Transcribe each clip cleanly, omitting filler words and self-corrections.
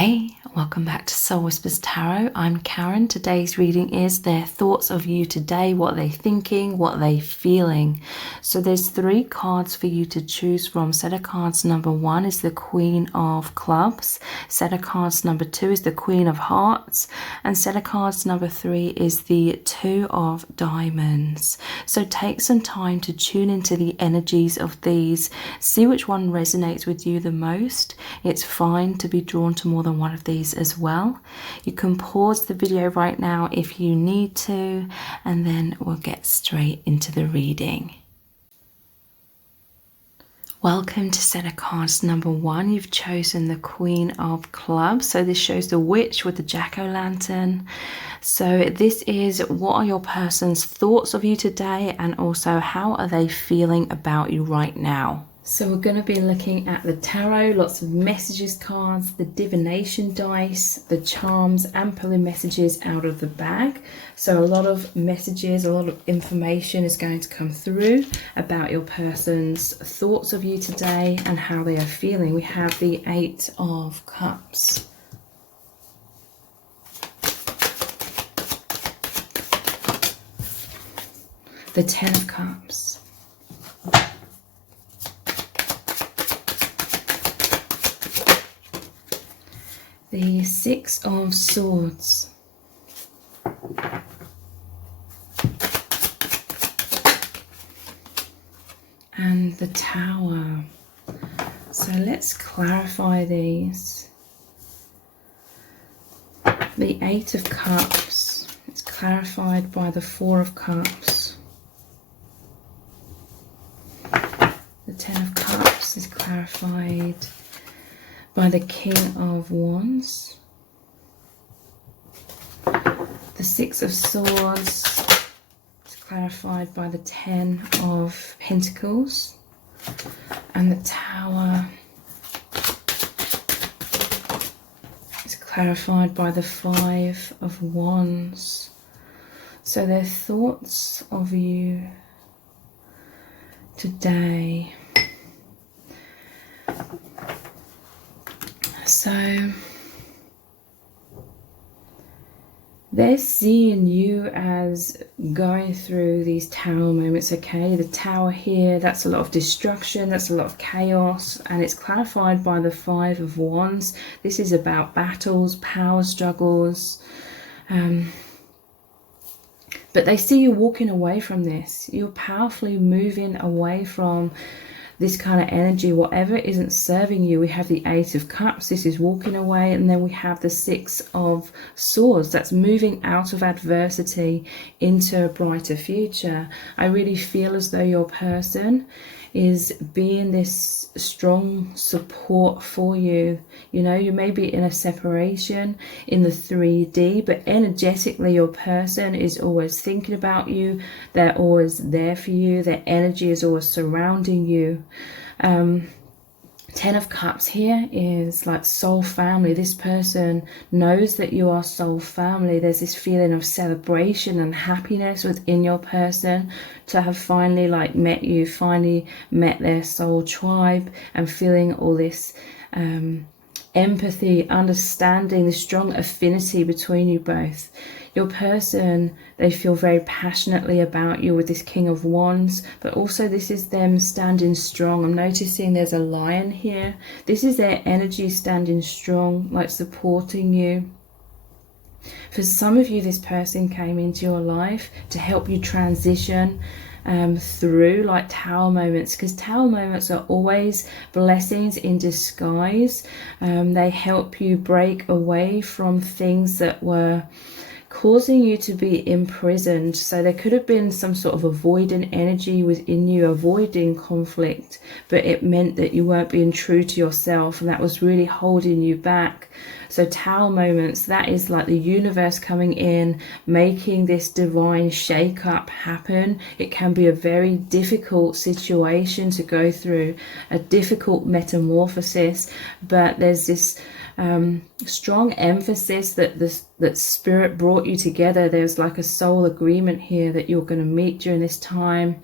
Hey, welcome back to Soul Whispers Tarot. I'm Karen. Today's reading is their thoughts of you today, what are they thinking, what are they feeling. So there's 3 cards for you to choose from. Set of cards number 1 is the Queen of Clubs. Set of cards number 2 is the Queen of Hearts. And set of cards number 3 is the 2 of Diamonds. So take some time to tune into the energies of these. See which one resonates with you the most. It's fine to be drawn to more than one of these as well. You can pause the video right now if you need to, and then we'll get straight into the reading. Welcome to set of cards number 1. You've chosen the Queen of Clubs. So this shows the witch with the jack-o'-lantern. So this is, what are your person's thoughts of you today, and also how are they feeling about you right now? So we're going to be looking at the tarot, lots of messages cards, the divination dice, the charms, and pulling messages out of the bag. So a lot of messages, a lot of information is going to come through about your person's thoughts of you today and how they are feeling. We have the 8 of Cups. The 10 of Cups. The 6 of Swords. And the Tower. So let's clarify these. The 8 of Cups, it's clarified by the 4 of Cups. The 10 of Cups is clarified by the King of Wands. The 6 of Swords is clarified by the 10 of Pentacles. And the Tower is clarified by the 5 of Wands. So their thoughts of you today. So they're seeing you as going through these tower moments, okay? The tower here, that's a lot of destruction, that's a lot of chaos, and it's clarified by the 5 of Wands. This is about battles, power struggles, but they see you walking away from this. You're powerfully moving away from this kind of energy, whatever isn't serving you. We have the 8 of Cups, this is walking away, and then we have the 6 of Swords, that's moving out of adversity into a brighter future. I really feel as though your person is being this strong support for you. You know, you may be in a separation in the 3D, but energetically your person is always thinking about you. They're always there for you. Their energy is always surrounding you. 10 of Cups here is like soul family. This person knows that you are soul family. There's this feeling of celebration and happiness within your person to have finally like met you, finally met their soul tribe, and feeling all this empathy, understanding, the strong affinity between you both. Your person, they feel very passionately about you with this King of Wands, but also this is them standing strong. I'm noticing there's a lion here. This is their energy standing strong, like supporting you. For some of you, this person came into your life to help you transition through like tower moments, because tower moments are always blessings in disguise. They help you break away from things that were causing you to be imprisoned. So there could have been some sort of avoidant energy within you, avoiding conflict, but it meant that you weren't being true to yourself, and that was really holding you back. So tower moments, that is like the universe coming in, making this divine shake-up happen. It can be a very difficult situation to go through, a difficult metamorphosis, but there's this strong emphasis that spirit brought you together. There's like a soul agreement here that you're going to meet during this time.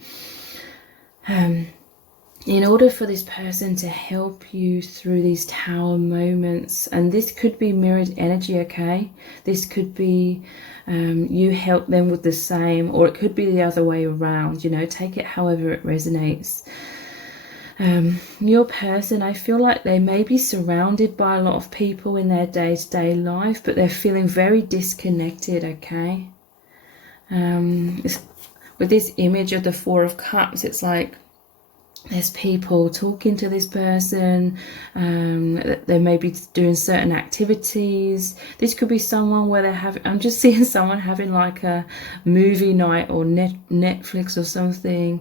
in order for this person to help you through these tower moments, and this could be mirrored energy, okay? This could be you help them with the same, or it could be the other way around, you know, take it however it resonates. Your person, I feel like they may be surrounded by a lot of people in their day-to-day life, but they're feeling very disconnected, okay? With this image of the Four of Cups, it's like there's people talking to this person, they may be doing certain activities. This could be someone where they're having, I'm just seeing someone having like a movie night or Netflix or something.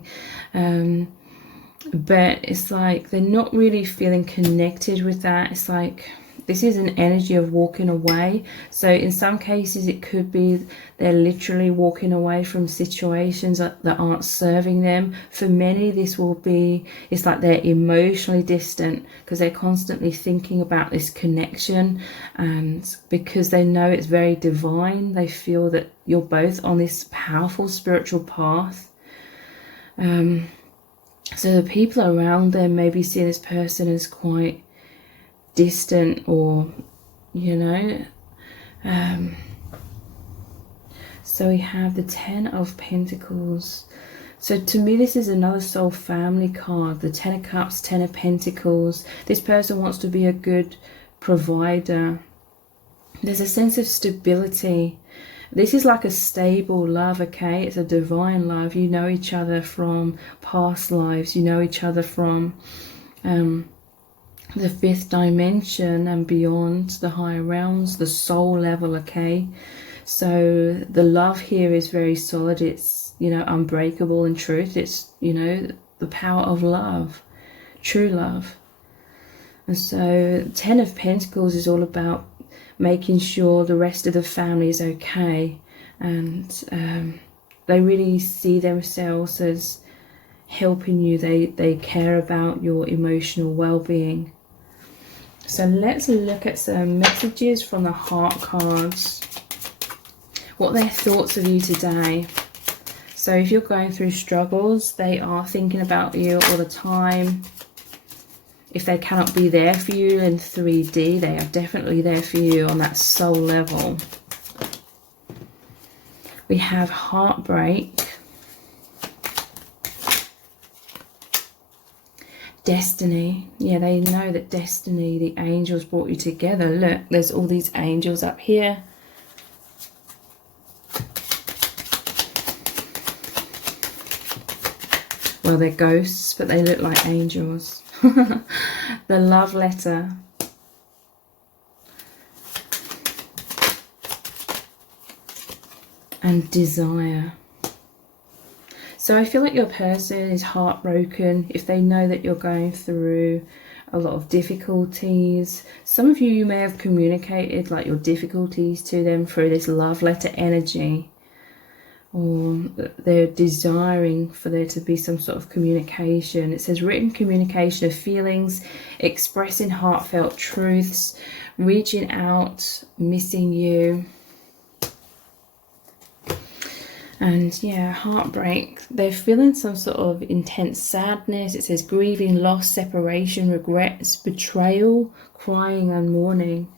But it's like they're not really feeling connected with that. It's like this is an energy of walking away. So in some cases it could be they're literally walking away from situations that aren't serving them. For many, this will be, it's like they're emotionally distant because they're constantly thinking about this connection, and because they know it's very divine, they feel that you're both on this powerful spiritual path. So the people around them maybe see this person as quite distant, or, you know. So we have the Ten of Pentacles. So to me, this is another soul family card. The Ten of Cups, Ten of Pentacles. This person wants to be a good provider. There's a sense of stability. This is like a stable love, okay? It's a divine love. You know each other from past lives. You know each other from the fifth dimension and beyond, the higher realms, the soul level, okay? So the love here is very solid. It's, you know, unbreakable in truth. It's, you know, the power of love, true love. And so Ten of Pentacles is all about making sure the rest of the family is okay, and they really see themselves as helping you. They care about your emotional well-being. So let's look at some messages from the heart cards. What are their thoughts of you today? So if you're going through struggles, they are thinking about you all the time. If they cannot be there for you in 3D, they are definitely there for you on that soul level. We have heartbreak, destiny. Yeah, they know that destiny, the angels brought you together. Look, there's all these angels up here. Well, they're ghosts, but they look like angels. The love letter. And desire. So I feel like your person is heartbroken if they know that you're going through a lot of difficulties. Some of you may have communicated like your difficulties to them through this love letter energy, or they're desiring for there to be some sort of communication. It says written communication of feelings, expressing heartfelt truths, reaching out, missing you. And yeah, heartbreak. They're feeling some sort of intense sadness. It says grieving, loss, separation, regrets, betrayal, crying and mourning.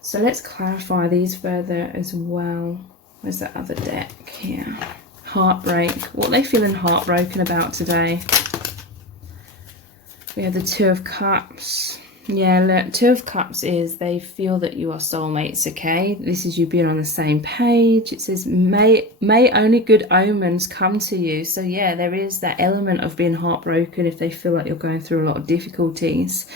So let's clarify these further as well. Where's that other deck here? Heartbreak. What are they feeling heartbroken about today? We have the Two of Cups. Yeah, look, Two of Cups is they feel that you are soulmates, okay? This is you being on the same page. It says, may only good omens come to you. So yeah, there is that element of being heartbroken if they feel like you're going through a lot of difficulties.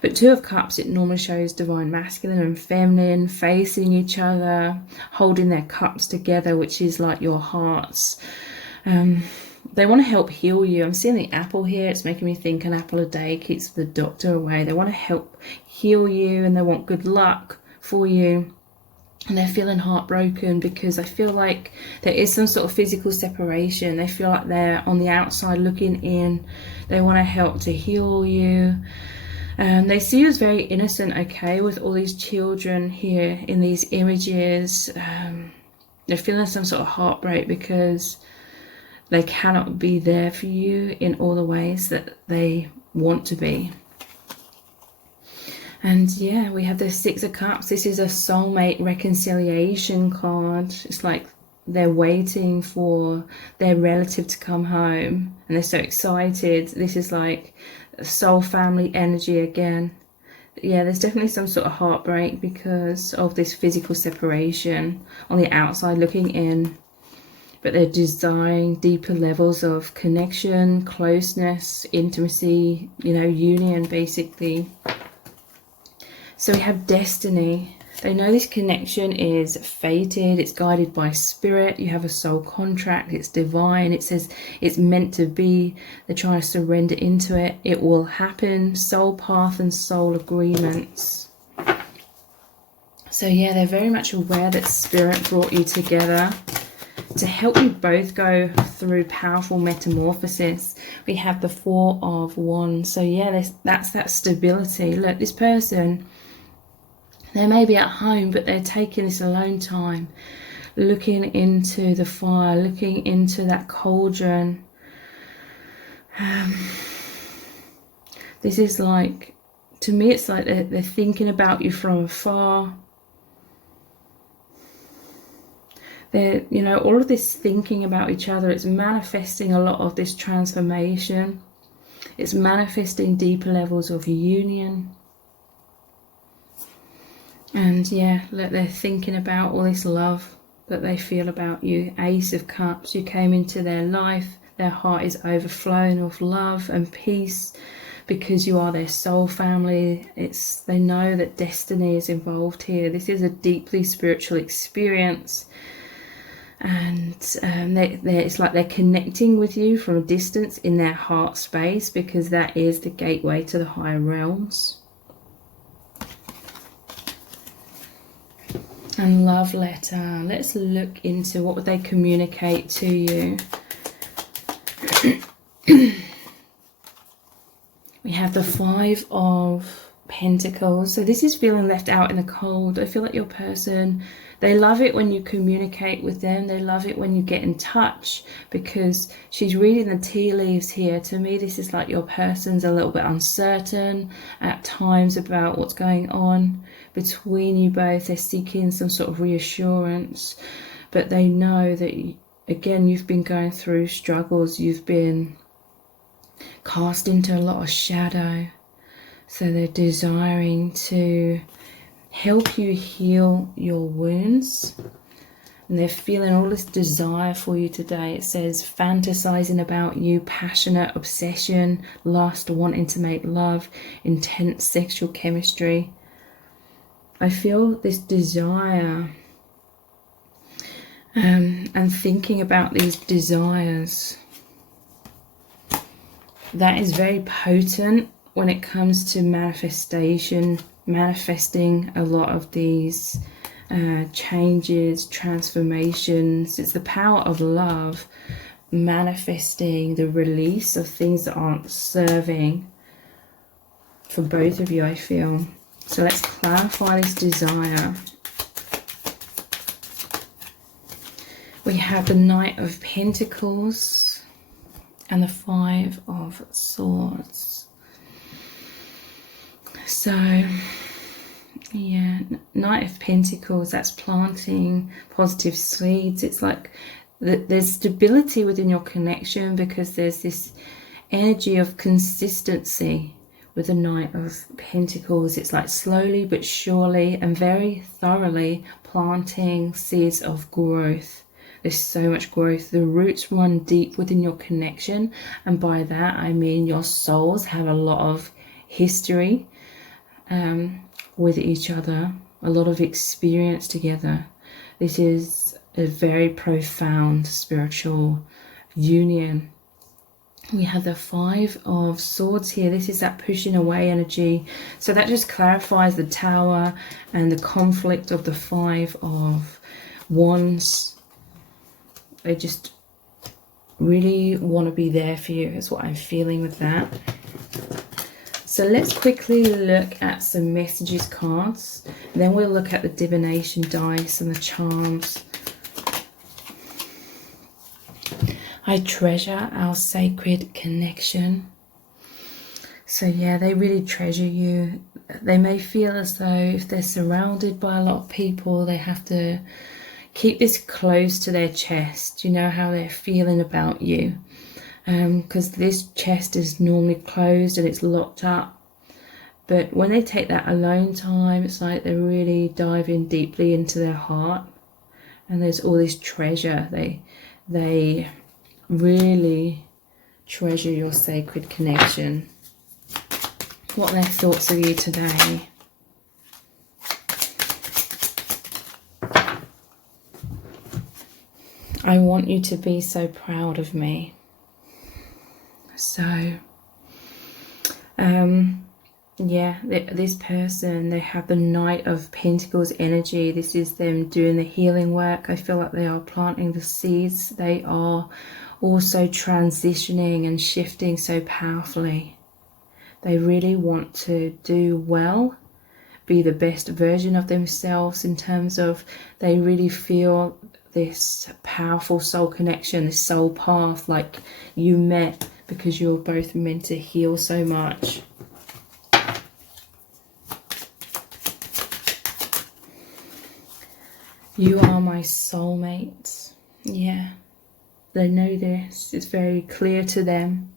But Two of Cups, it normally shows divine masculine and feminine facing each other, holding their cups together, which is like your hearts. They want to help heal you. I'm seeing the apple here. It's making me think an apple a day keeps the doctor away. They want to help heal you, and they want good luck for you. And they're feeling heartbroken because I feel like there is some sort of physical separation. They feel like they're on the outside looking in. They want to help to heal you. They see you as very innocent, okay, with all these children here in these images. They're feeling some sort of heartbreak because they cannot be there for you in all the ways that they want to be. And yeah, we have the Six of Cups. This is a soulmate reconciliation card. It's like they're waiting for their relative to come home and they're so excited. This is like soul family energy again. Yeah, there's definitely some sort of heartbreak because of this physical separation on the outside looking in. But they're desiring deeper levels of connection, closeness, intimacy, you know, union basically. So we have destiny. They know this connection is fated, it's guided by spirit. You have a soul contract, it's divine. It says it's meant to be. They're trying to surrender into it. It will happen. Soul path and soul agreements. So yeah, they're very much aware that spirit brought you together to help you both go through powerful metamorphosis. We have the Four of Wands. So yeah, that's that stability. Look, this person, they may be at home, but they're taking this alone time, looking into the fire, looking into that cauldron. This is like, to me, it's like they're thinking about you from afar. They're, you know, all of this thinking about each other, it's manifesting a lot of this transformation. It's manifesting deeper levels of union. And yeah, look, they're thinking about all this love that they feel about you. Ace of Cups, you came into their life. Their heart is overflowing with love and peace because you are their soul family. They know that destiny is involved here. This is a deeply spiritual experience. And it's like they're connecting with you from a distance in their heart space because that is the gateway to the higher realms. And love letter. Let's look into what would they communicate to you. We have the Five of Pentacles. So this is feeling left out in the cold. I feel like your person, they love it when you communicate with them. They love it when you get in touch because she's reading the tea leaves here. To me, this is like your person's a little bit uncertain at times about what's going on between you both. They're seeking some sort of reassurance, but they know that, again, you've been going through struggles. You've been cast into a lot of shadow. So they're desiring to help you heal your wounds. And they're feeling all this desire for you today. It says fantasizing about you, passionate obsession, lust, wanting to make love, intense sexual chemistry. I feel this desire and thinking about these desires. That is very potent when it comes to manifestation, manifesting a lot of these changes, transformations. It's the power of love, manifesting the release of things that aren't serving for both of you, I feel. So let's clarify this desire. We have the Knight of Pentacles and the Five of Swords. So, yeah, Knight of Pentacles, that's planting positive seeds. It's like there's stability within your connection because there's this energy of consistency with the Knight of Pentacles. It's like slowly but surely and very thoroughly planting seeds of growth. There's so much growth. The roots run deep within your connection, and by that I mean your souls have a lot of history with each other, a lot of experience together. This is a very profound spiritual union. We have the Five of Swords here. This is that pushing away energy. So that just clarifies the Tower and the conflict of the Five of Wands. They just really want to be there for you, is what I'm feeling with that. So let's quickly look at some messages cards. And then we'll look at the divination dice and the charms. I treasure our sacred connection. So yeah, they really treasure you. They may feel as though if they're surrounded by a lot of people, they have to keep this close to their chest. You know how they're feeling about you. Because this chest is normally closed and it's locked up. But when they take that alone time, it's like they're really diving deeply into their heart. And there's all this treasure. They really treasure your sacred connection. What are their thoughts of you today? I want you to be so proud of me. So, yeah, this person, they have the Knight of Pentacles energy. This is them doing the healing work. I feel like they are planting the seeds. They are also transitioning and shifting so powerfully. They really want to do well, be the best version of themselves in terms of they really feel this powerful soul connection, this soul path, like you met because you're both meant to heal so much. You are my soulmate. Yeah, they know this. It's very clear to them.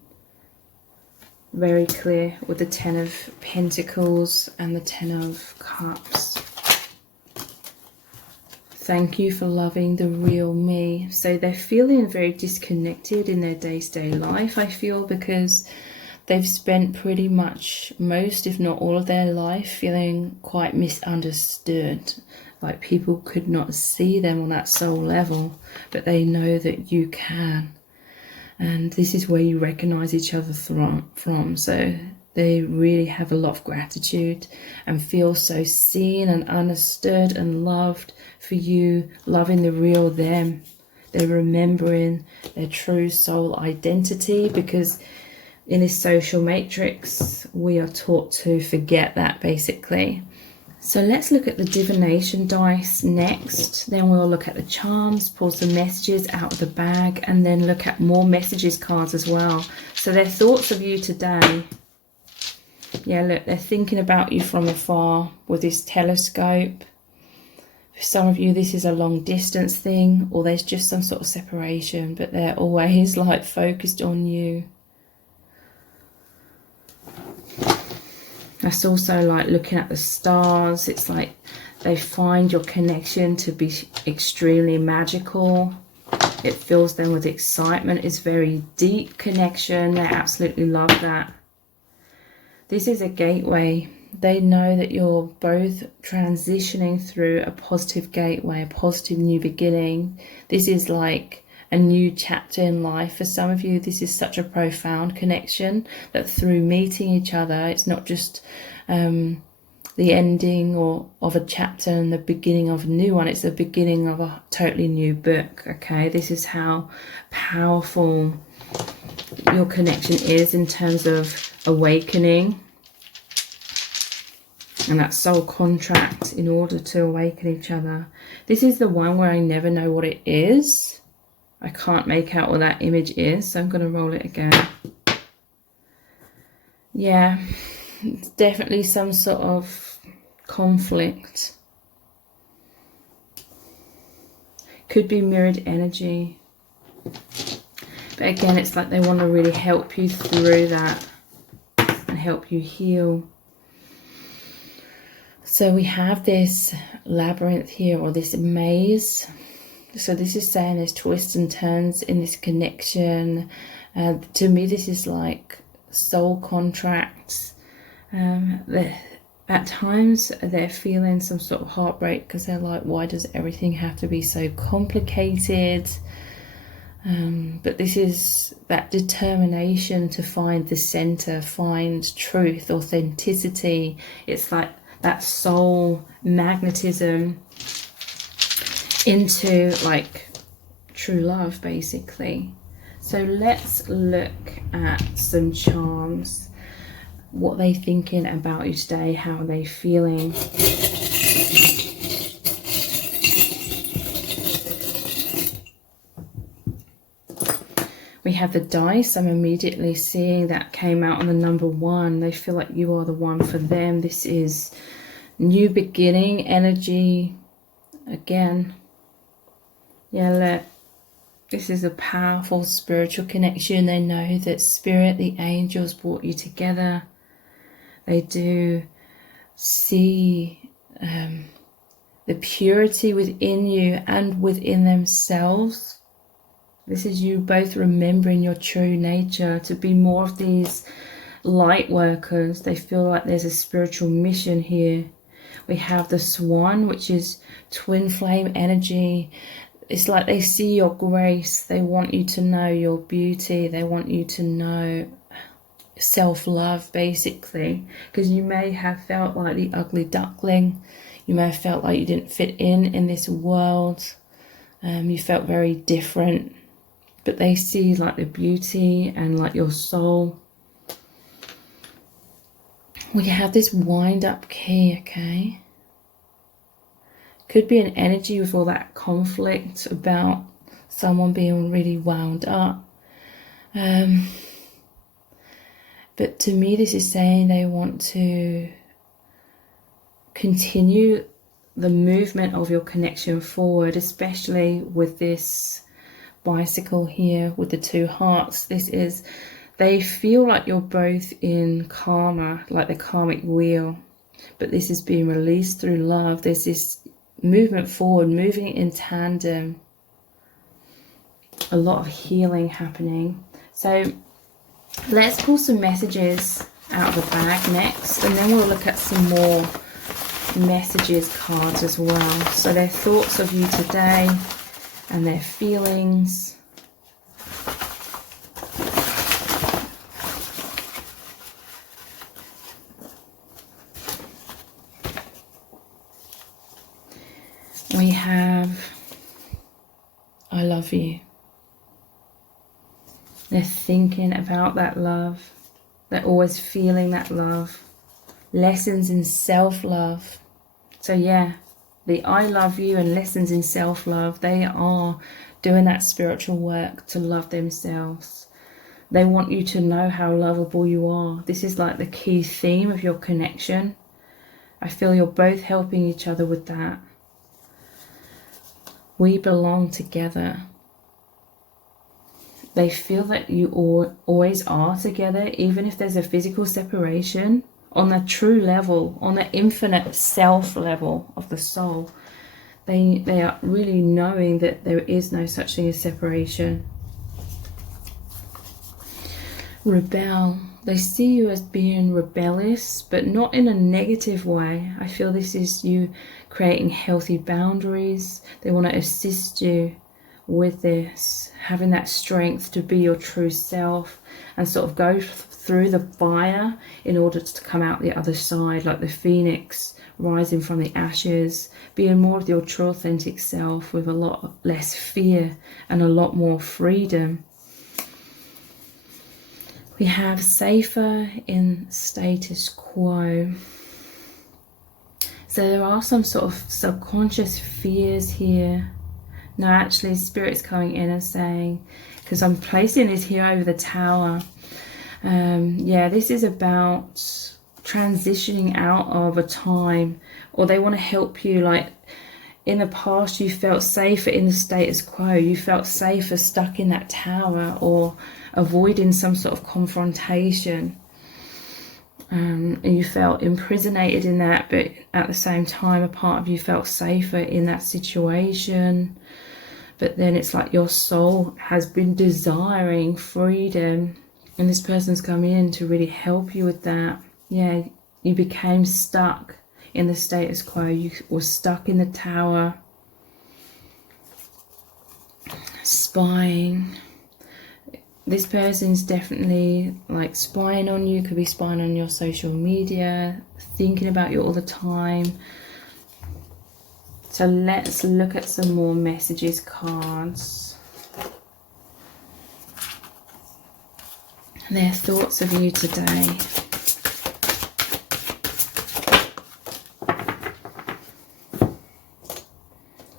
Very clear with the Ten of Pentacles and the Ten of Cups. Thank you for loving the real me. So they're feeling very disconnected in their day-to-day life, I feel, because they've spent pretty much most, if not all of their life feeling quite misunderstood. Like people could not see them on that soul level, but they know that you can. And this is where you recognize each other from. So they really have a lot of gratitude and feel so seen and understood and loved for you, loving the real them. They're remembering their true soul identity, because in this social matrix, we are taught to forget that, basically. So let's look at the divination dice next. Then we'll look at the charms, pull some messages out of the bag, and then look at more messages cards as well. So their thoughts of you today. Yeah, look, they're thinking about you from afar with this telescope. For some of you, this is a long distance thing, or there's just some sort of separation, but they're always like focused on you. That's also like looking at the stars. It's like they find your connection to be extremely magical. It fills them with excitement. It's very deep connection. They absolutely love that. This is a gateway. They know that you're both transitioning through a positive gateway, a positive new beginning. This is like a new chapter in life. For some of you, this is such a profound connection that through meeting each other, it's not just the ending of a chapter and the beginning of a new one. It's the beginning of a totally new book. Okay, this is how powerful your connection is in terms of awakening and that soul contract in order to awaken each other. This is the one where I never know what it is. I can't make out what that image is, so I'm going to roll it again. Yeah, it's definitely some sort of conflict. Could be mirrored energy. But again, it's like they want to really help you through that and help you heal. So we have this labyrinth here, or this maze. So this is saying there's twists and turns in this connection. To me, this is like soul contracts. At times they're feeling some sort of heartbreak because they're like, why does everything have to be so complicated? But this is that determination to find the center, find truth, authenticity. It's like that soul magnetism into like true love, basically. So let's look at some charms. What are they thinking about you today? How are they feeling? have the dice. I'm immediately seeing that came out on the number 1. They feel like you are the one for them. This is new beginning energy. Again, yeah, this is a powerful spiritual connection. They know that Spirit, the angels, brought you together. They do see the purity within you and within themselves. This is you both remembering your true nature, to be more of these light workers. They feel like there's a spiritual mission here. We have the Swan, which is twin flame energy. It's like they see your grace. They want you to know your beauty. They want you to know self-love, basically, because you may have felt like the ugly duckling. You may have felt like you didn't fit in this world. You felt very different, but they see like the beauty and like your soul. We have this wind-up key, okay? Could be an energy with all that conflict about someone being really wound up. But to me, this is saying they want to continue the movement of your connection forward, especially with this bicycle here with the 2 hearts. This is, they feel like you're both in karma, like the karmic wheel, but this is being released through love. There's this movement forward, moving in tandem, a lot of healing happening. So let's pull some messages out of the bag next, and then we'll look at some more messages cards as well. So their thoughts of you today and their feelings. We have, I love you. They're thinking about that love. They're always feeling that love. Lessons in self-love. So yeah, the I love you and lessons in self-love, they are doing that spiritual work to love themselves. They want you to know how lovable you are. This is like the key theme of your connection. I feel you're both helping each other with that. We belong together. They feel that you always are together, even if there's a physical separation. On the true level, on the infinite self level of the soul, they are really knowing that there is no such thing as separation. Rebel. They see you as being rebellious, but not in a negative way. I feel this is you creating healthy boundaries. They want to assist you with this, having that strength to be your true self and sort of go through the fire in order to come out the other side, like the phoenix rising from the ashes, being more of your true authentic self with a lot less fear and a lot more freedom. We have safer in status quo. So there are some sort of subconscious fears here. No, actually, Spirit's coming in and saying, because I'm placing this here over the tower. Yeah, this is about transitioning out of a time, or they want to help you. Like in the past, you felt safer in the status quo. You felt safer stuck in that tower or avoiding some sort of confrontation. And you felt imprisonated in that, but at the same time, a part of you felt safer in that situation. But then it's like your soul has been desiring freedom, and this person's come in to really help you with that. Yeah, you became stuck in the status quo. You were stuck in the tower, spying. This person's definitely like spying on you, could be spying on your social media, thinking about you all the time. So let's look at some more messages cards. Their thoughts of you today.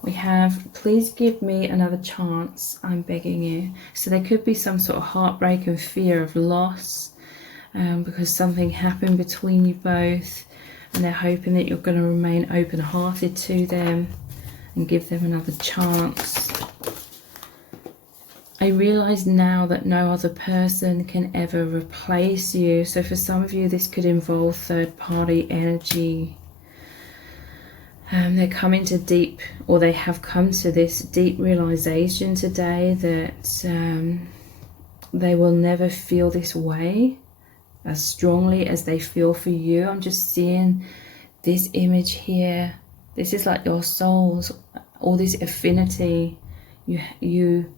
We have please give me another chance, I'm begging you. So there could be some sort of heartbreak and fear of loss, because something happened between you both, and they're hoping that you're going to remain open-hearted to them and give them another chance. I realise now that no other person can ever replace you. So for some of you, this could involve third-party energy. They're coming to deep, or they have come to this deep realization today that they will never feel this way as strongly as they feel for you. I'm just seeing this image here. This is like your souls, all this affinity. You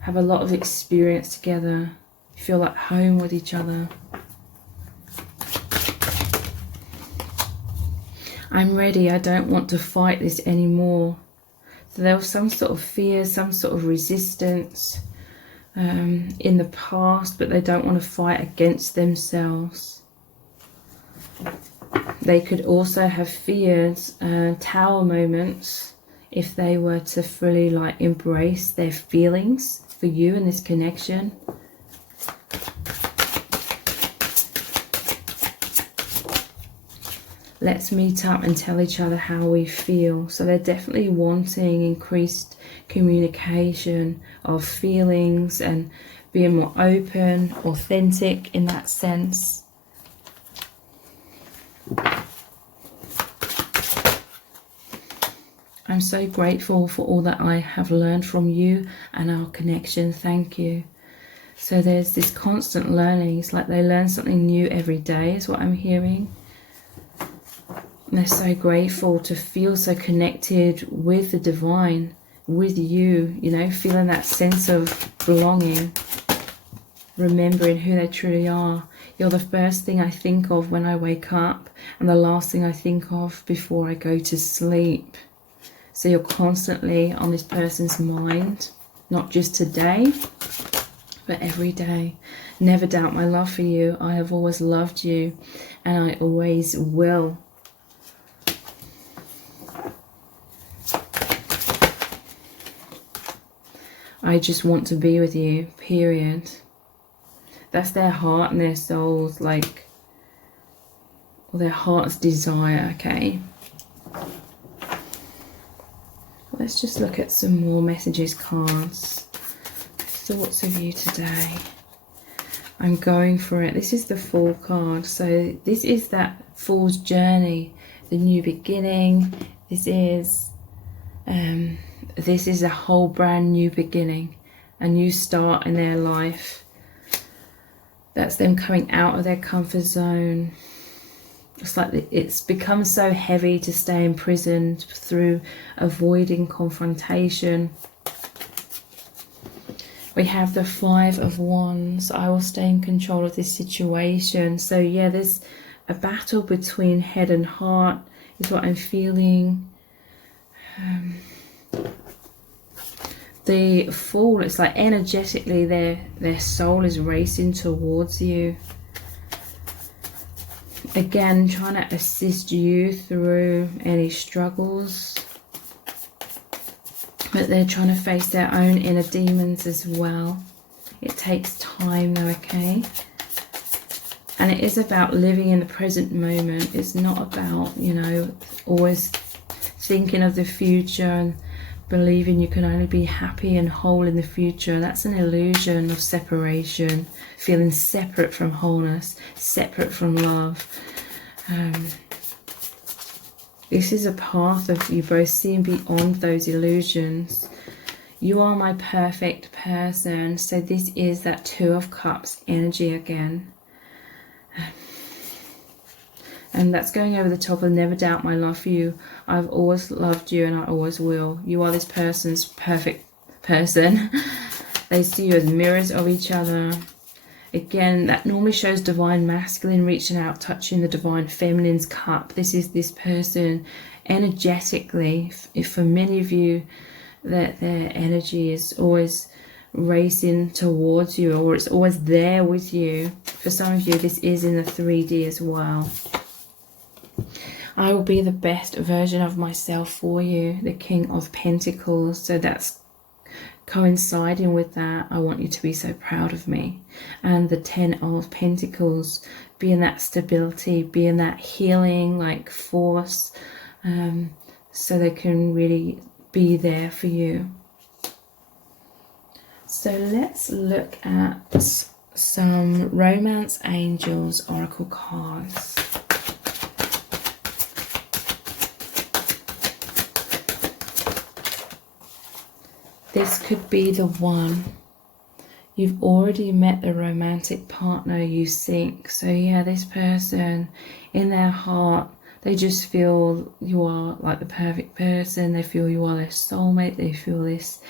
have a lot of experience together. You feel like home with each other. I'm ready, I don't want to fight this anymore. So there was some sort of fear, some sort of resistance in the past, but they don't want to fight against themselves. They could also have feared tower moments if they were to fully like embrace their feelings for you and this connection. Let's meet up and tell each other how we feel. So they're definitely wanting increased communication of feelings and being more open, authentic in that sense. I'm so grateful for all that I have learned from you and our connection. Thank you. So there's this constant learning. It's like they learn something new every day is what I'm hearing. They're so grateful to feel so connected with the divine, with you, you know, feeling that sense of belonging, remembering who they truly are. You're the first thing I think of when I wake up and the last thing I think of before I go to sleep. So you're constantly on this person's mind, not just today, but every day. Never doubt my love for you. I have always loved you and I always will. I just want to be with you, period. That's their heart and their souls, like, or their heart's desire, okay? Let's just look at some more messages cards. Thoughts of you today. I'm going for it. This is the Fool card. So this is that Fool's journey, the new beginning. This is a whole brand new beginning, a new start in their life. That's them coming out of their comfort zone. It's like it's become so heavy to stay imprisoned through avoiding confrontation. We have the Five of Wands. I will stay in control of this situation. So yeah, there's a battle between head and heart is what I'm feeling. The Fool, it's like energetically their soul is racing towards you. Again, trying to assist you through any struggles. But they're trying to face their own inner demons as well. It takes time though, okay? And it is about living in the present moment. It's not about, you know, always thinking of the future and believing you can only be happy and whole in the future. That's an illusion of separation, feeling separate from wholeness, separate from love. This is a path of you both seeing beyond those illusions. You are my perfect person. So this is that Two of Cups energy again. And that's going over the top of never doubt my love for you. I've always loved you and I always will. You are this person's perfect person. They see you as mirrors of each other. Again, that normally shows divine masculine reaching out, touching the divine feminine's cup. This is this person energetically. If for many of you, that their energy is always racing towards you, or it's always there with you. For some of you, this is in the 3D as well. I will be the best version of myself for you, the King of Pentacles. So that's coinciding with that. I want you to be so proud of me. And the 10 of Pentacles, being that stability, being that healing like force, so they can really be there for you. So let's look at some Romance Angels Oracle cards. This could be the one. You've already met the romantic partner you seek. So yeah, this person, in their heart, they just feel you are like the perfect person. They feel you are their soulmate. They feel this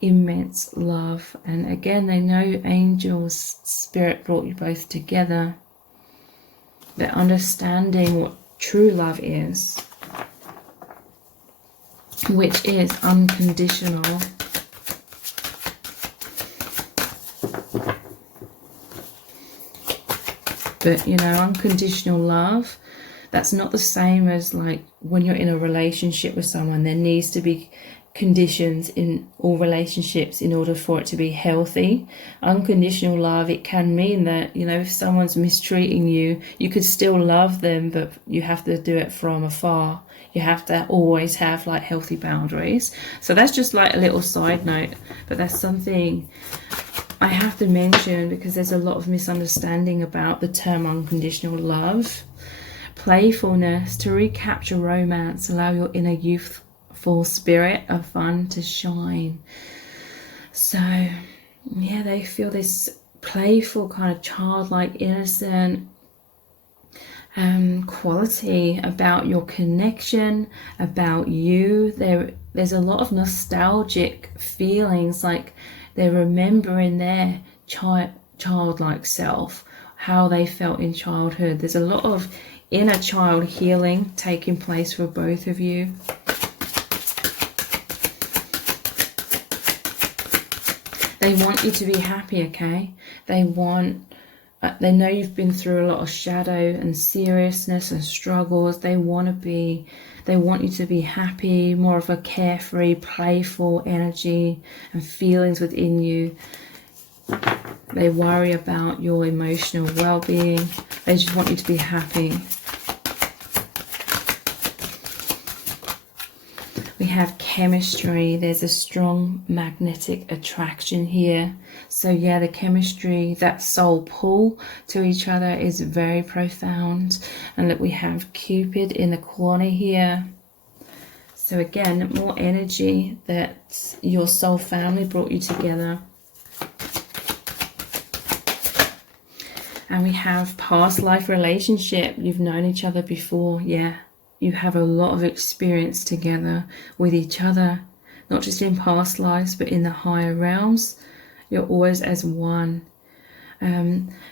immense love. And again, they know angels, spirit brought you both together. They're understanding what true love is, which is unconditional. But, you know, unconditional love, that's not the same as like when you're in a relationship with someone. There needs to be conditions in all relationships in order for it to be healthy. Unconditional love, it can mean that, you know, if someone's mistreating you, you could still love them, but you have to do it from afar. You have to always have like healthy boundaries. So that's just like a little side note, but that's something I have to mention because there's a lot of misunderstanding about the term unconditional love. Playfulness, to recapture romance, allow your inner youthful spirit of fun to shine. So yeah, they feel this playful kind of childlike, innocent quality about your connection, about you. There's a lot of nostalgic feelings, like they're remembering their childlike self, how they felt in childhood. There's a lot of inner child healing taking place for both of you. They want you to be happy, okay? They know you've been through a lot of shadow and seriousness and struggles. They want you to be happy, more of a carefree, playful energy and feelings within you. They worry about your emotional well-being. They just want you to be happy. We have chemistry. There's a strong magnetic attraction here. So yeah, the chemistry, that soul pull to each other is very profound. And look, we have Cupid in the corner here. So again, more energy that your soul family brought you together. And we have past life relationship. You've known each other before. Yeah, you have a lot of experience together with each other, not just in past lives, but in the higher realms. You're always as one.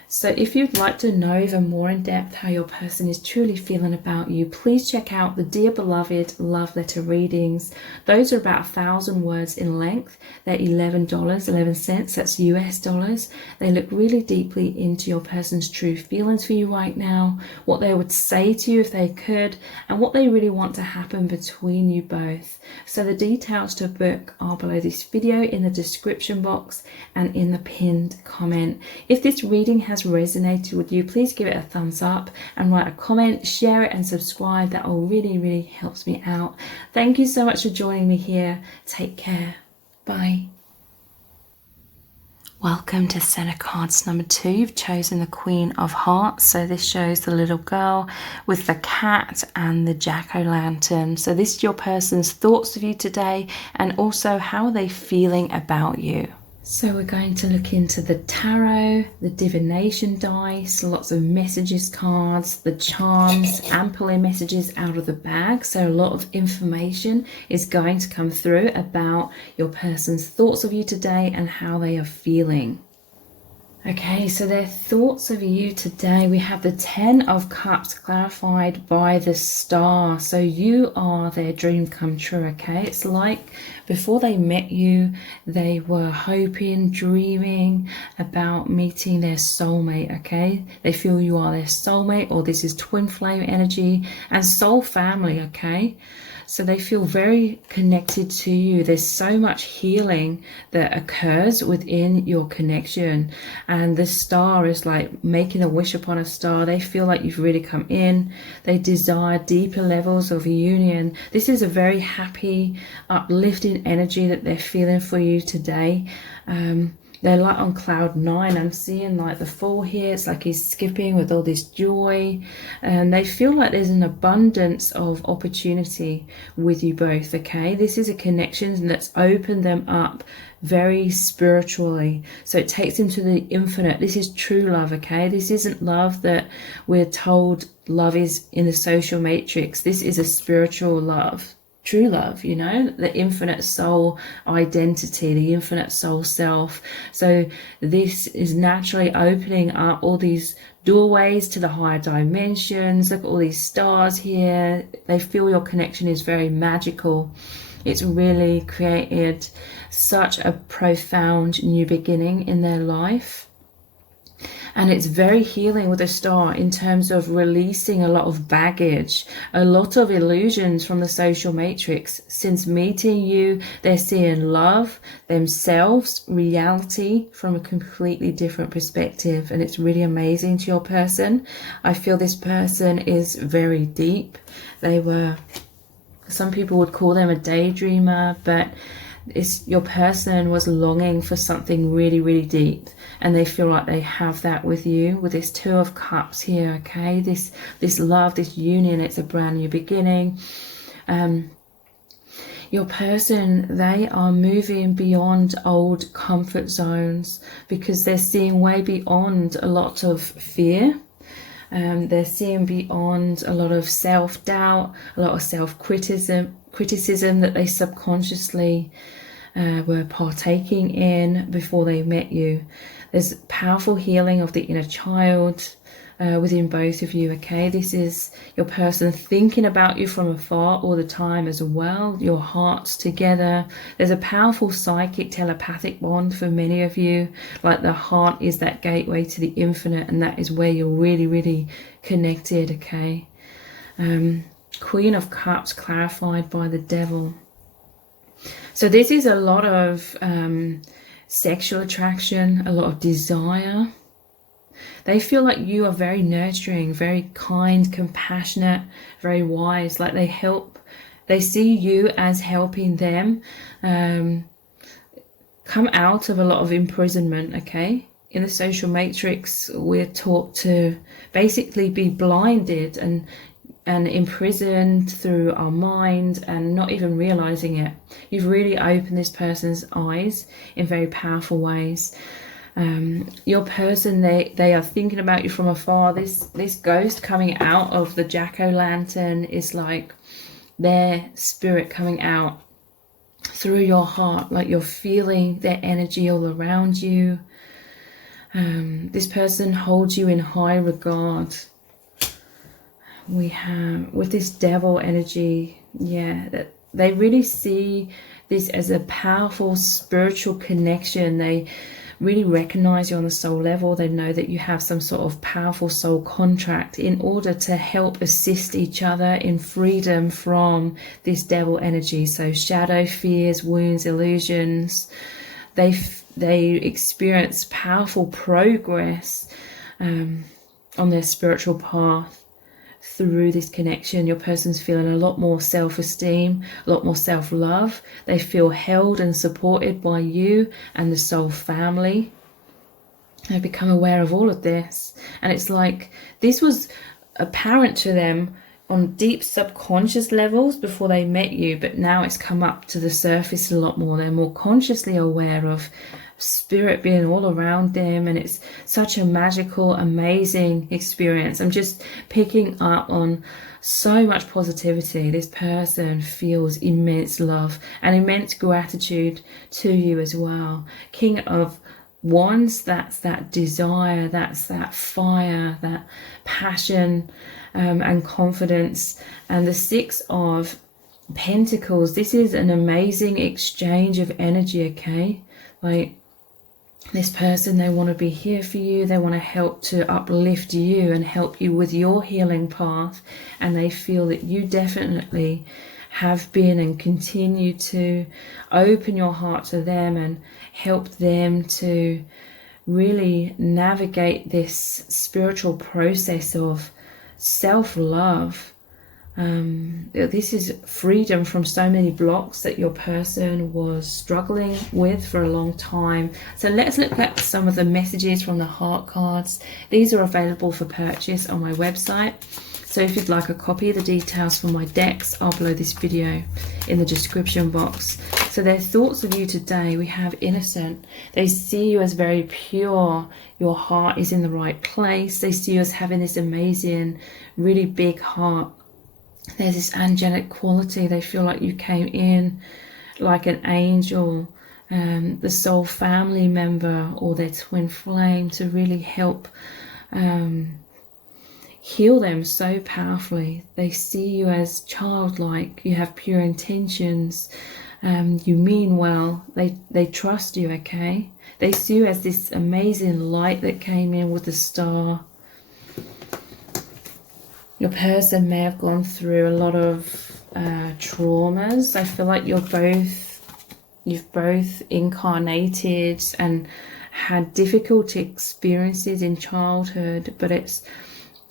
So if you'd like to know even more in depth how your person is truly feeling about you, please check out the Dear Beloved Love Letter readings. Those are about 1,000 words in length. They're $11.11. That's US dollars. They look really deeply into your person's true feelings for you right now, what they would say to you if they could, and what they really want to happen between you both. So the details to book are below this video in the description box and in the pinned comment. If this reading has resonated with you, please give it a thumbs up and write a comment, share it and subscribe. That all really helps me out. Thank you so much for joining me here. Take care. Bye. Welcome to Center Cards number 2. You've chosen the Queen of Hearts. So this shows the little girl with the cat and the jack-o'-lantern. So this is your person's thoughts of you today, and also how are they feeling about you. So we're going to look into the tarot, the divination dice, lots of messages cards, the charms, ample messages out of the bag. So a lot of information is going to come through about your person's thoughts of you today and how they are feeling. Okay, so their thoughts of you today. We have the 10 of Cups clarified by the Star. So you are their dream come true, okay? It's like before they met you, they were hoping, dreaming about meeting their soulmate, okay? They feel you are their soulmate, or this is twin flame energy and soul family, okay? So they feel very connected to you. There's so much healing that occurs within your connection. And the Star is like making a wish upon a star. They feel like you've really come in. They desire deeper levels of union. This is a very happy, uplifting energy that they're feeling for you today. They're like on cloud 9. I'm seeing like the Fool here. It's like he's skipping with all this joy. And they feel like there's an abundance of opportunity with you both, okay? This is a connection that's opened them up very spiritually. So it takes them to the infinite. This is true love, okay? This isn't love that we're told love is in the social matrix. This is a spiritual love. True love, you know, the infinite soul identity, the infinite soul self. So this is naturally opening up all these doorways to the higher dimensions. Look at all these stars here. They feel your connection is very magical. It's really created such a profound new beginning in their life. And it's very healing with a Star in terms of releasing a lot of baggage, a lot of illusions from the social matrix. Since meeting you, they're seeing love, themselves, reality from a completely different perspective. And it's really amazing to your person. I feel this person is very deep. They were, some people would call them a daydreamer, but your person was longing for something really, really deep, and they feel like they have that with you with this 2 of Cups here, okay? This love, this union, it's a brand new beginning. Your person, they are moving beyond old comfort zones because they're seeing way beyond a lot of fear. They're seeing beyond a lot of self-doubt, a lot of self-criticism that they subconsciously were partaking in before they met you. There's powerful healing of the inner child within both of you, okay? This is your person thinking about you from afar all the time as well, your hearts together. There's a powerful psychic telepathic bond for many of you, like the heart is that gateway to the infinite, and that is where you're really, really connected, okay? Queen of Cups clarified by the Devil. So this is a lot of sexual attraction, a lot of desire. They feel like you are very nurturing, very kind, compassionate, very wise. Like they see you as helping them come out of a lot of imprisonment, okay? In the social matrix, we're taught to basically be blinded and imprisoned through our mind and not even realizing it. You've really opened this person's eyes in very powerful ways. Your person, they are thinking about you from afar. This ghost coming out of the jack-o'-lantern is like their spirit coming out through your heart, like you're feeling their energy all around you. This person holds you in high regard. We have, with this Devil energy, yeah, that they really see this as a powerful spiritual connection. They really recognize you on the soul level. They know that you have some sort of powerful soul contract in order to help assist each other in freedom from this Devil energy. So shadow, fears, wounds, illusions. They experience powerful progress on their spiritual path. Through this connection, your person's feeling a lot more self-esteem, a lot more self-love. They feel held and supported by you and the soul family. They become aware of all of this, and it's like this was apparent to them on deep subconscious levels before they met you, but now it's come up to the surface a lot more. They're more consciously aware of spirit being all around them, and it's such a magical, amazing experience. I'm just picking up on so much positivity. This person feels immense love and immense gratitude to you as well. King of Wands, that's that desire, that's that fire, that passion, and confidence. And the Six of Pentacles, this is an amazing exchange of energy, okay? Like, this person, they want to be here for you, they want to help to uplift you and help you with your healing path, and they feel that you definitely have been and continue to open your heart to them and help them to really navigate this spiritual process of self-love. This is freedom from so many blocks that your person was struggling with for a long time. So let's look at some of the messages from the heart cards. These are available for purchase on my website. So if you'd like a copy of the details for my decks, I'll below this video in the description box. So their thoughts of you today, we have innocent. They see you as very pure. Your heart is in the right place. They see you as having this amazing, really big heart. There's this angelic quality. They feel like you came in like an angel, the soul family member or their twin flame, to really help heal them so powerfully. They see you as childlike. You have pure intentions. You mean well. They trust you, okay? They see you as this amazing light that came in with the star. Your person may have gone through a lot of traumas. I feel like you've both incarnated and had difficult experiences in childhood, but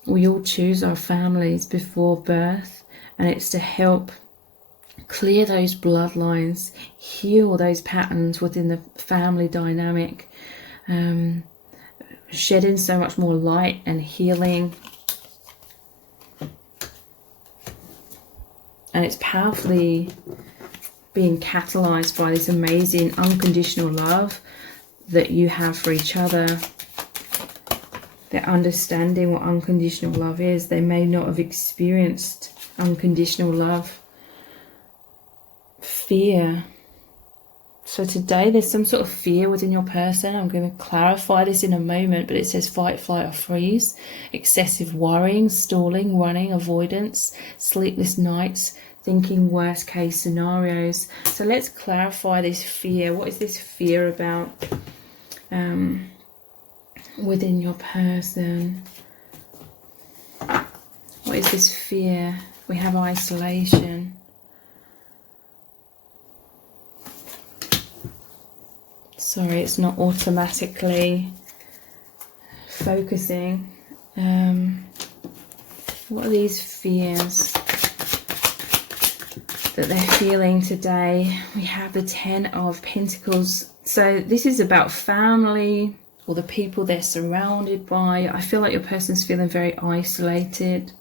we all choose our families before birth, and it's to help clear those bloodlines, heal those patterns within the family dynamic, shedding so much more light and healing. And it's powerfully being catalyzed by this amazing unconditional love that you have for each other. They're understanding what unconditional love is. They may not have experienced unconditional love. Fear. So today there's some sort of fear within your person. I'm going to clarify this in a moment, but it says fight, flight, or freeze. Excessive worrying, stalling, running, avoidance, sleepless nights, thinking worst case scenarios. So let's clarify this fear. What is this fear about within your person? What is this fear? We have isolation. Sorry, it's not automatically focusing. What are these fears that they're feeling today? We have the 10 of Pentacles. So this is about family or the people they're surrounded by. I feel like your person's feeling very isolated.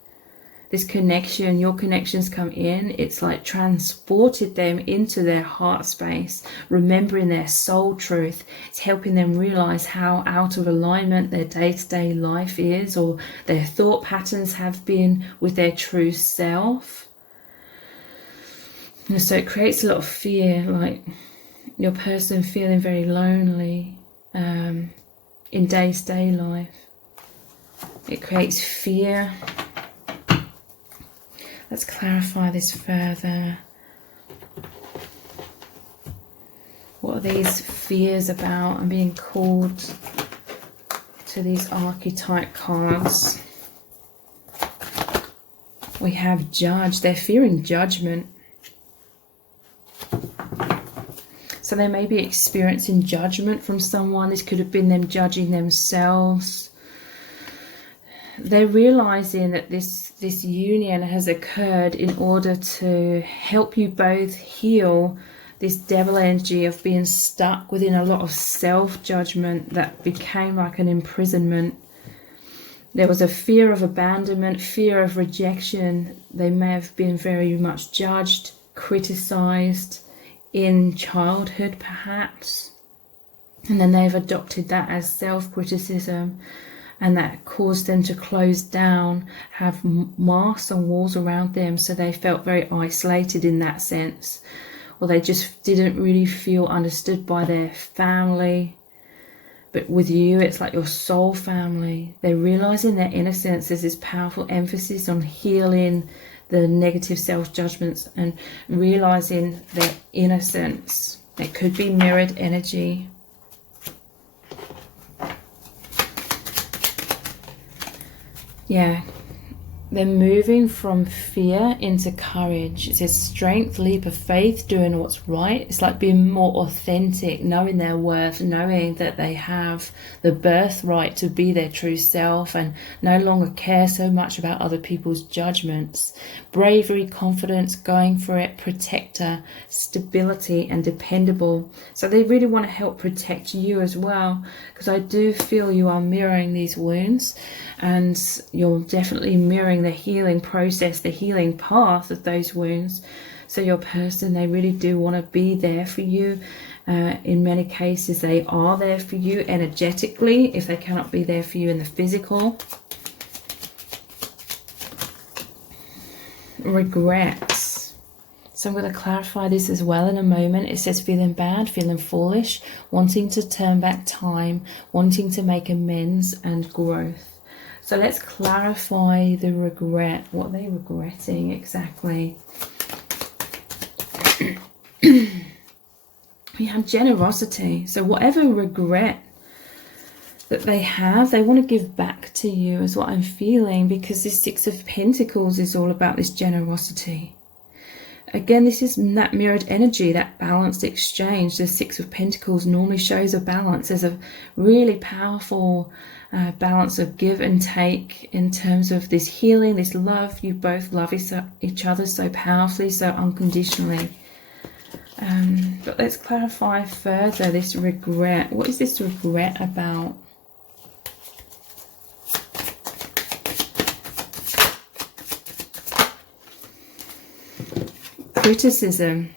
This connection, your connections come in, it's like transported them into their heart space, remembering their soul truth. It's helping them realize how out of alignment their day-to-day life is, or their thought patterns have been with their true self. And so it creates a lot of fear, like your person feeling very lonely in day-to-day life. It creates fear. Let's clarify this further. What are these fears about? I'm being called to these archetype cards. We have judge. They're fearing judgment. So they may be experiencing judgment from someone. This could have been them judging themselves. They're realizing that this union has occurred in order to help you both heal this devil energy of being stuck within a lot of self-judgment that became like an imprisonment. There was a fear of abandonment, fear of rejection. They may have been very much judged, criticized in childhood perhaps, and then they've adopted that as self-criticism, and that caused them to close down, have masks and walls around them, so they felt very isolated in that sense, or they just didn't really feel understood by their family. But with you, it's like your soul family. They're realizing their innocence. There's this powerful emphasis on healing the negative self-judgments and realizing their innocence. It could be mirrored energy. Yeah. They're moving from fear into courage. It says strength, leap of faith, doing what's right. It's like being more authentic, knowing their worth, knowing that they have the birthright to be their true self and no longer care so much about other people's judgments. Bravery, confidence, going for it, protector, stability and dependable. So they really want to help protect you as well, because I do feel you are mirroring these wounds and you're definitely mirroring the healing process, the healing path of those wounds. So your person, they really do want to be there for you. In many cases, they are there for you energetically if they cannot be there for you in the physical. Regrets. So I'm going to clarify this as well in a moment. It says feeling bad, feeling foolish, wanting to turn back time, wanting to make amends and growth. So let's clarify the regret. What are they regretting exactly? We have generosity. So whatever regret that they have, they want to give back to you is what I'm feeling, because this Six of Pentacles is all about this generosity. Again, this is that mirrored energy, that balanced exchange. The Six of Pentacles normally shows a balance. There's a really powerful balance of give and take in terms of this healing, this love. You both love each other so powerfully, so unconditionally. But let's clarify further this regret. What is this regret about? Criticism.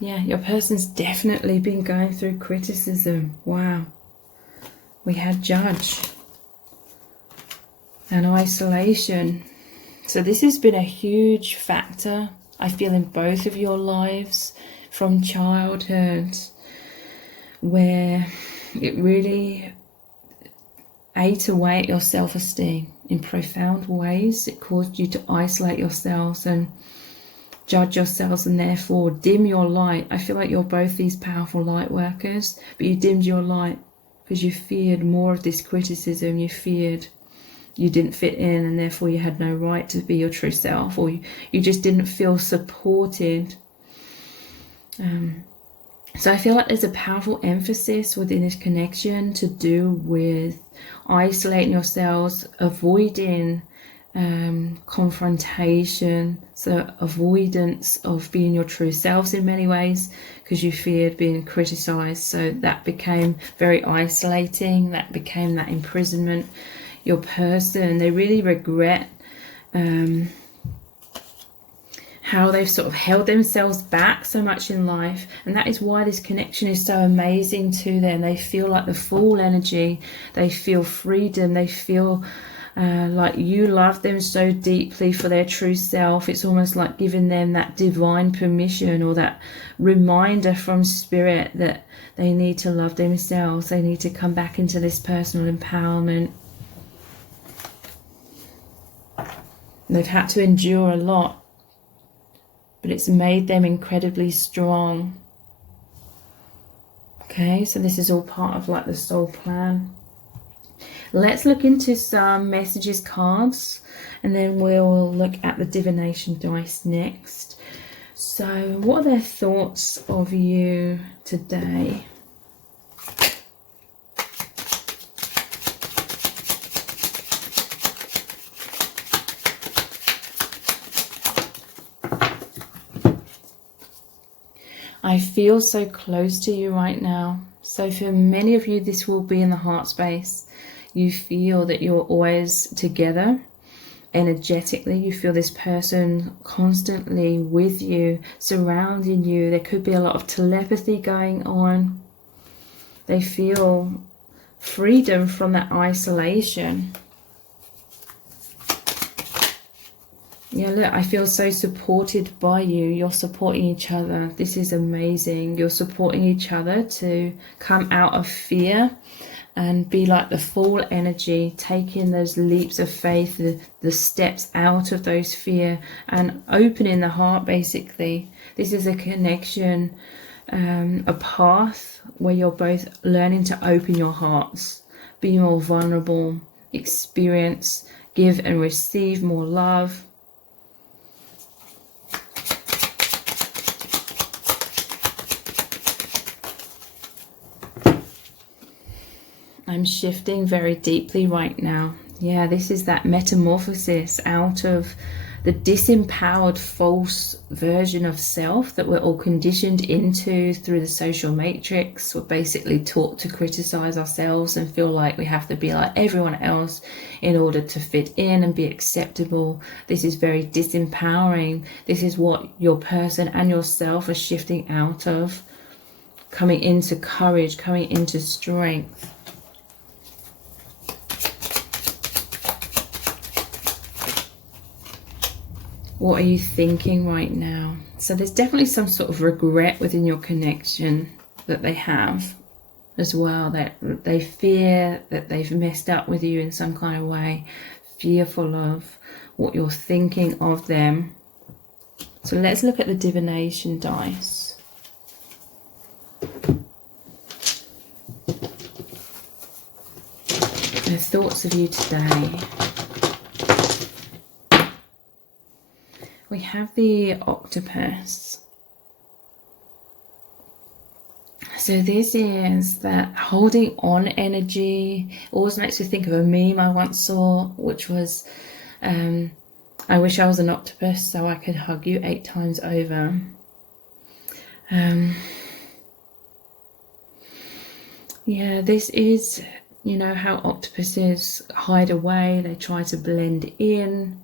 Yeah, your person's definitely been going through criticism. Wow. We had judge and isolation. So this has been a huge factor, I feel, in both of your lives from childhood, where it really ate away at your self-esteem in profound ways. It caused you to isolate yourselves and judge yourselves and therefore dim your light. I feel like you're both these powerful light workers, but you dimmed your light because you feared more of this criticism. You feared you didn't fit in and therefore you had no right to be your true self, or you just didn't feel supported. So I feel like there's a powerful emphasis within this connection to do with isolating yourselves, avoiding confrontation, so avoidance of being your true selves in many ways because you feared being criticized. So that became very isolating, that became that imprisonment. Your person, they really regret how they've sort of held themselves back so much in life, and that is why this connection is so amazing to them. They feel like the full energy, they feel freedom, they feel like you love them so deeply for their true self. It's almost like giving them that divine permission or that reminder from spirit that they need to love themselves. They need to come back into this personal empowerment. They've had to endure a lot, but it's made them incredibly strong. Okay, so this is all part of like the soul plan. Let's look into some messages cards and then we'll look at the divination dice next. So what are their thoughts of you today? I feel so close to you right now. So for many of you, this will be in the heart space. You feel that you're always together energetically. You feel this person constantly with you, surrounding you. There could be a lot of telepathy going on. They feel freedom from that isolation. Yeah, look, I feel so supported by you. You're supporting each other. This is amazing. You're supporting each other to come out of fear and be like the full energy, taking those leaps of faith, the steps out of those fear and opening the heart, basically. This is a connection, a path where you're both learning to open your hearts, be more vulnerable, experience, give and receive more love. I'm shifting very deeply right now. Yeah, this is that metamorphosis out of the disempowered false version of self that we're all conditioned into through the social matrix. We're basically taught to criticize ourselves and feel like we have to be like everyone else in order to fit in and be acceptable. This is very disempowering. This is what your person and yourself are shifting out of, coming into courage, coming into strength. What are you thinking right now? So there's definitely some sort of regret within your connection that they have as well, that they fear that they've messed up with you in some kind of way, fearful of what you're thinking of them. So let's look at the divination dice. The thoughts of you today. We have the octopus. So this is that holding on energy. Always makes me think of a meme I once saw, which was, I wish I was an octopus so I could hug you 8 times over. Yeah, this is, you know, how octopuses hide away. They try to blend in.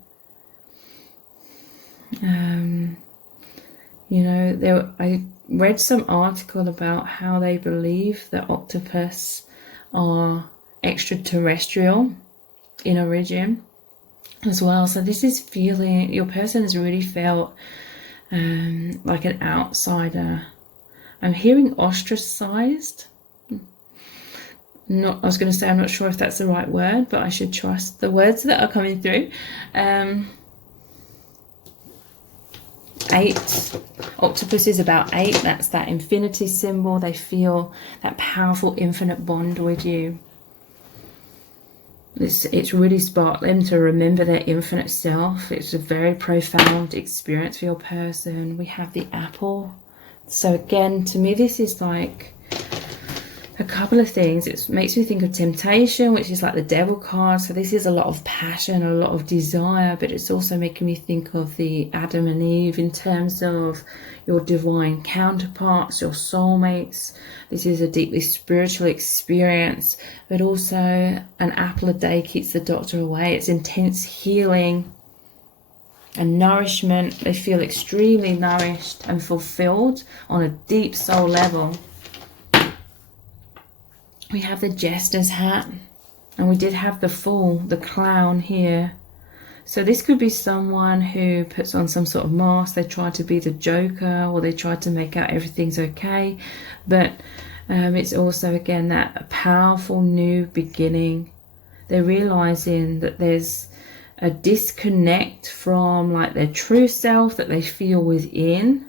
You know, I read some article about how they believe that octopus are extraterrestrial in origin as well. So this is feeling, your person has really felt like an outsider. I'm hearing ostracized. I was going to say, I'm not sure if that's the right word, but I should trust the words that are coming through. 8. Octopus is about 8. That's that infinity symbol. They feel that powerful infinite bond with you. It's really sparked them to remember their infinite self. It's a very profound experience for your person. We have the apple. So again, to me, this is like a couple of things. It makes me think of temptation, which is like the devil card. So this is a lot of passion, a lot of desire, but it's also making me think of the Adam and Eve in terms of your divine counterparts, your soulmates. This is a deeply spiritual experience, but also an apple a day keeps the doctor away. It's intense healing and nourishment. They feel extremely nourished and fulfilled on a deep soul level. We have the jester's hat, and we did have the fool, the clown here. So this could be someone who puts on some sort of mask. They try to be the Joker, or they try to make out everything's okay. But it's also, again, that powerful new beginning. They're realizing that there's a disconnect from like their true self that they feel within,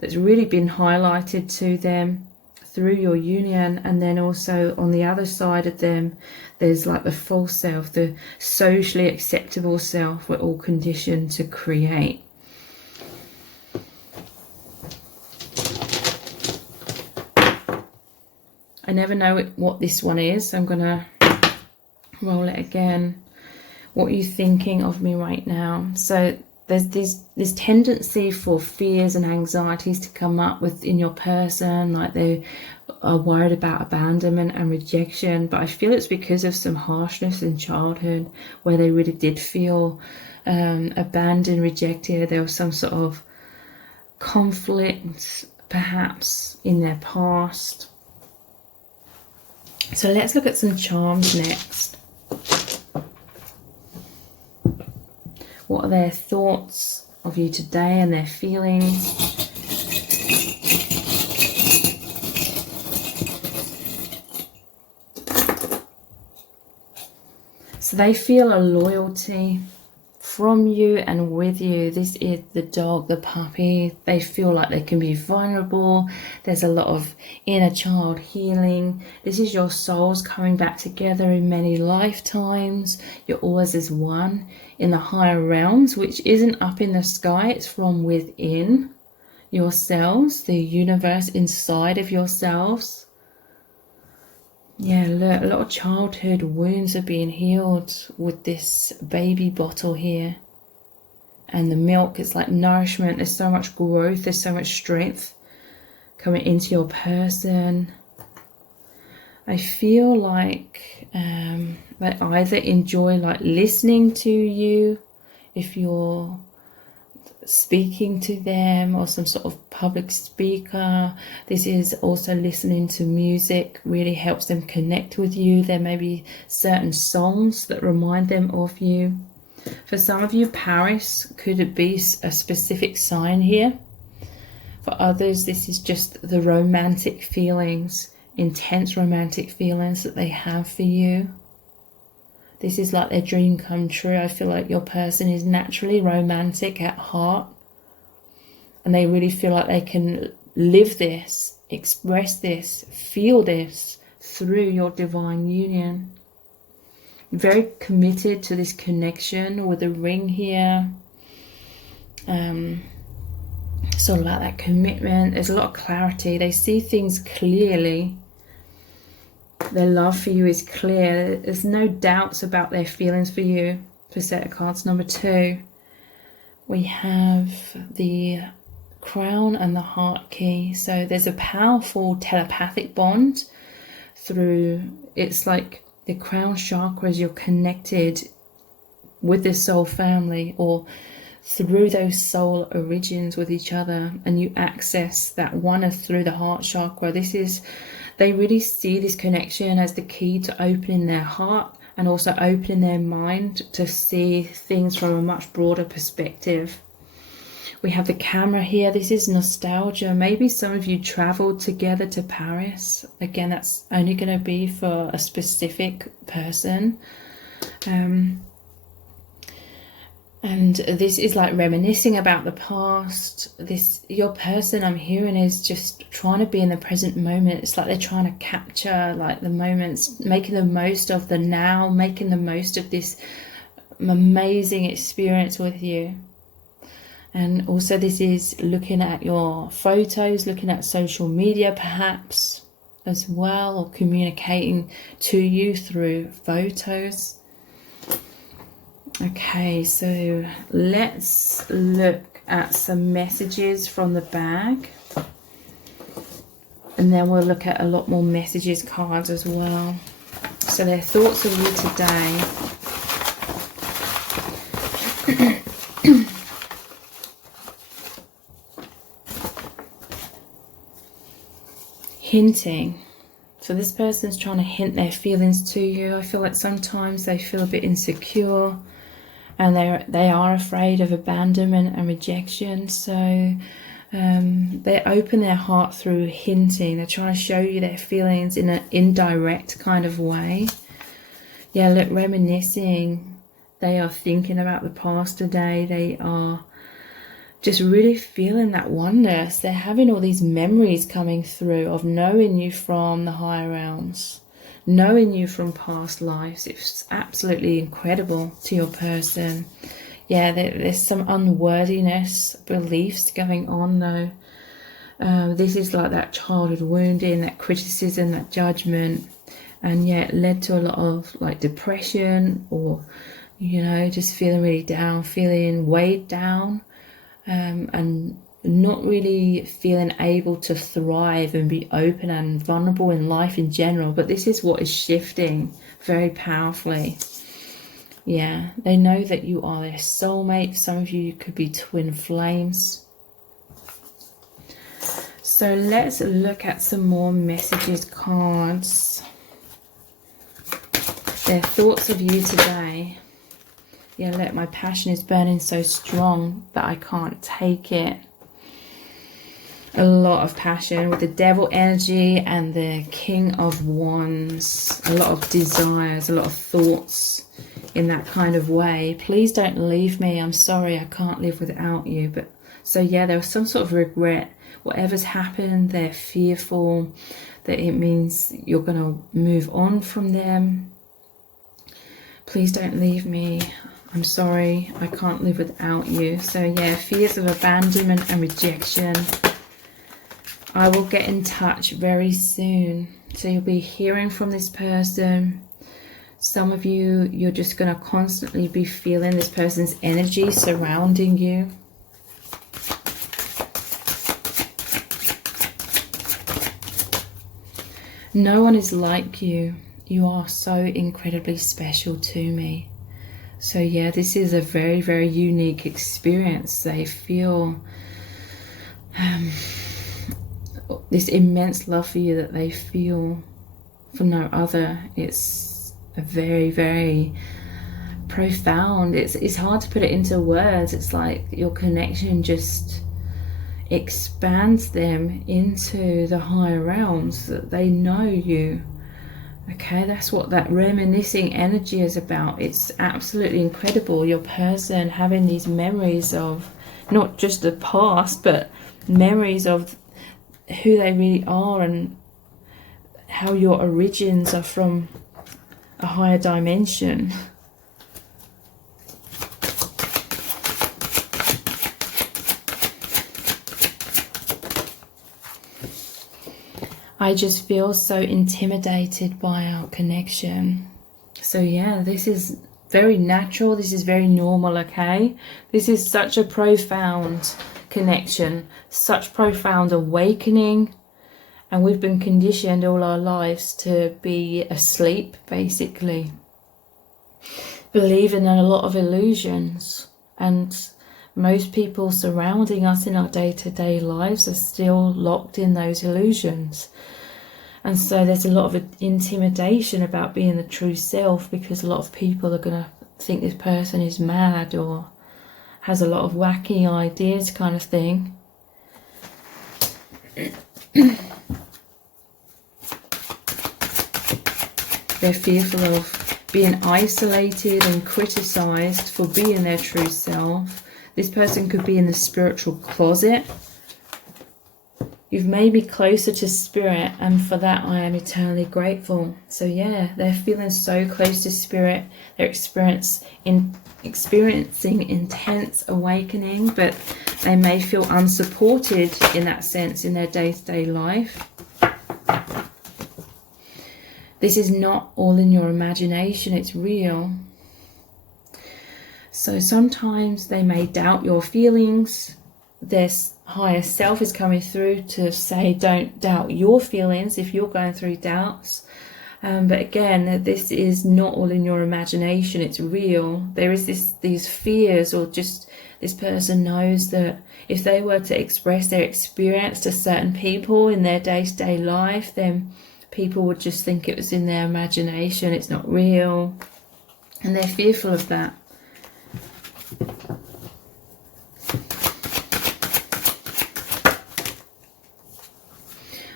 that's really been highlighted to them through your union. And then also on the other side of them, there's like the false self, the socially acceptable self we're all conditioned to create. I never know what this one is, so I'm gonna roll it again. What are you thinking of me right now? So there's this tendency for fears and anxieties to come up within your person, like they are worried about abandonment and rejection. But I feel it's because of some harshness in childhood where they really did feel abandoned, rejected. There was some sort of conflict perhaps in their past. So let's look at some charms next. What are their thoughts of you today and their feelings? So they feel a loyalty from you and with you. This is the dog, the puppy. They feel like they can be vulnerable. There's a lot of inner child healing. This is your souls coming back together in many lifetimes. You're always as one in the higher realms, which isn't up in the sky. It's from within yourselves, the universe inside of yourselves. Yeah, look, a lot of childhood wounds are being healed with this baby bottle here. And the milk is like nourishment. There's so much growth. There's so much strength coming into your person. I feel like they either enjoy like listening to you if you're speaking to them, or some sort of public speaker. This is also listening to music, really helps them connect with you. There may be certain songs that remind them of you. For some of you, Paris could be a specific sign here. For others, this is just the romantic feelings, intense romantic feelings that they have for you. This is like their dream come true. I feel like your person is naturally romantic at heart. And they really feel like they can live this, express this, feel this through your divine union. Very committed to this connection with the ring here. It's all about that commitment. There's a lot of clarity. They see things clearly. Their love for you is clear. There's no doubts about their feelings for you. For set of cards number 2, we have the crown and the heart key. So there's a powerful telepathic bond through, it's like the crown chakras, you're connected with the soul family, or through those soul origins with each other, and you access that one through the heart chakra. They really see this connection as the key to opening their heart and also opening their mind to see things from a much broader perspective. We have the camera here. This is nostalgia. Maybe some of you traveled together to Paris. Again, that's only going to be for a specific person. And this is like reminiscing about the past. Your person, I'm hearing, is just trying to be in the present moment. It's like they're trying to capture like the moments, making the most of the now, making the most of this amazing experience with you. And also this is looking at your photos, looking at social media perhaps as well, or communicating to you through photos. Okay, so let's look at some messages from the bag. And then we'll look at a lot more messages cards as well. So their thoughts of you today. Hinting. So this person's trying to hint their feelings to you. I feel like sometimes they feel a bit insecure, and they are afraid of abandonment and rejection. So they open their heart through hinting. They're trying to show you their feelings in an indirect kind of way. Yeah, look, reminiscing. They are thinking about the past today. They are just really feeling that oneness. They're having all these memories coming through of knowing you from the higher realms, knowing you from past lives. It's absolutely incredible to your person. Yeah, there's some unworthiness beliefs going on though. This is like that childhood wounding, that criticism, that judgment, and yeah, it led to a lot of like depression, or just feeling really down, feeling weighed down. And not really feeling able to thrive and be open and vulnerable in life in general. But this is what is shifting very powerfully. Yeah, they know that you are their soulmate. Some of you could be twin flames. So let's look at some more messages cards. Their thoughts of you today. Yeah, look, my passion is burning so strong that I can't take it. A lot of passion with the devil energy and the King of Wands. A lot of desires, a lot of thoughts in that kind of way. Please don't leave me. I'm sorry, I can't live without you. But so yeah, there was some sort of regret. Whatever's happened, they're fearful that it means you're going to move on from them. Please don't leave me. I'm sorry, I can't live without you. So yeah, fears of abandonment and rejection. I will get in touch very soon. So you'll be hearing from this person. Some of you, you're just going to constantly be feeling this person's energy surrounding you. No one is like you. You are so incredibly special to me. So yeah, this is a very, very unique experience. They feel this immense love for you that they feel for no other. It's a very, very profound. It's hard to put it into words. It's like your connection just expands them into the higher realms, that they know you. Okay, that's what that reminiscing energy is about. It's absolutely incredible. Your person having these memories of not just the past, but memories of who they really are and how your origins are from a higher dimension. I just feel so intimidated by our connection. So yeah, this is very natural. This is very normal, okay? This is such a profound connection, such profound awakening. And we've been conditioned all our lives to be asleep, basically. Believing in a lot of illusions. And most people surrounding us in our day-to-day lives are still locked in those illusions. And so there's a lot of intimidation about being the true self, because a lot of people are going to think this person is mad or has a lot of wacky ideas kind of thing. They're fearful of being isolated and criticized for being their true self. This person could be in the spiritual closet. You've made me closer to spirit, and for that I am eternally grateful. So yeah, they're feeling so close to spirit. They're experiencing intense awakening, but they may feel unsupported in that sense in their day-to-day life. This is not all in your imagination, it's real. So sometimes they may doubt your feelings. Their higher self is coming through to say, don't doubt your feelings if you're going through doubts. But again, this is not all in your imagination, it's real. There is these fears, or just this person knows that if they were to express their experience to certain people in their day-to-day life, then people would just think it was in their imagination, it's not real. And they're fearful of that.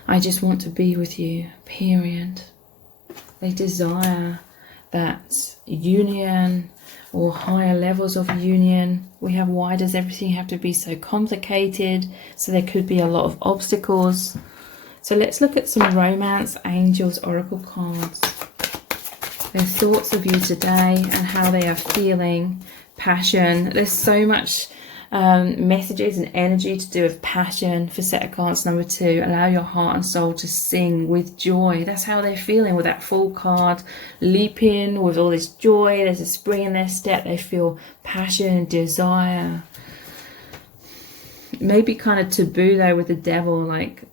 I just want to be with you, period. They desire that union or higher levels of union. We have, why does everything have to be so complicated? So there could be a lot of obstacles. So let's look at some romance angels oracle cards. Their thoughts of you today and how they are feeling. Passion. There's so much messages and energy to do with passion for set of cards number 2. Allow your heart and soul to sing with joy. That's how they're feeling with that Fool card, leaping with all this joy. There's a spring in their step. They feel passion and desire. Maybe kind of taboo though with the devil, like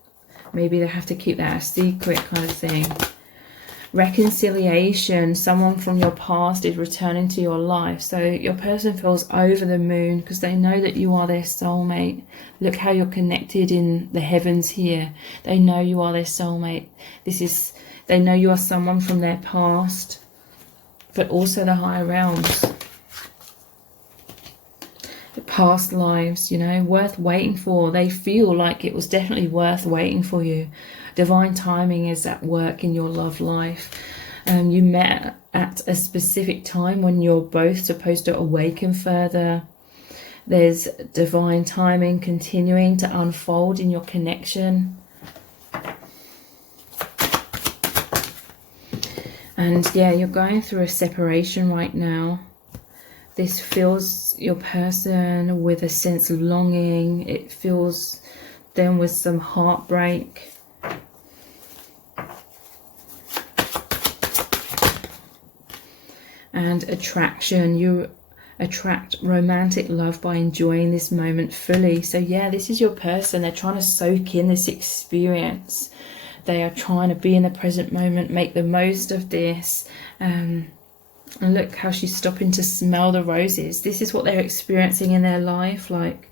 maybe they have to keep that a secret kind of thing. Reconciliation, someone from your past is returning to your life. So your person feels over the moon because they know that you are their soulmate. Look how you're connected in the heavens here. They know you are their soulmate. They know you are someone from their past, but also the higher realms. past lives, you know, worth waiting for. They feel like it was definitely worth waiting for you. Divine timing is at work in your love life. You met at a specific time when you're both supposed to awaken further. There's divine timing continuing to unfold in your connection. And yeah, you're going through a separation right now. This fills your person with a sense of longing. It fills them with some heartbreak. And attraction. You attract romantic love by enjoying this moment fully. So yeah, this is your person. They're trying to soak in this experience. They are trying to be in the present moment, make the most of this. And look how she's stopping to smell the roses. This is what they're experiencing in their life. Like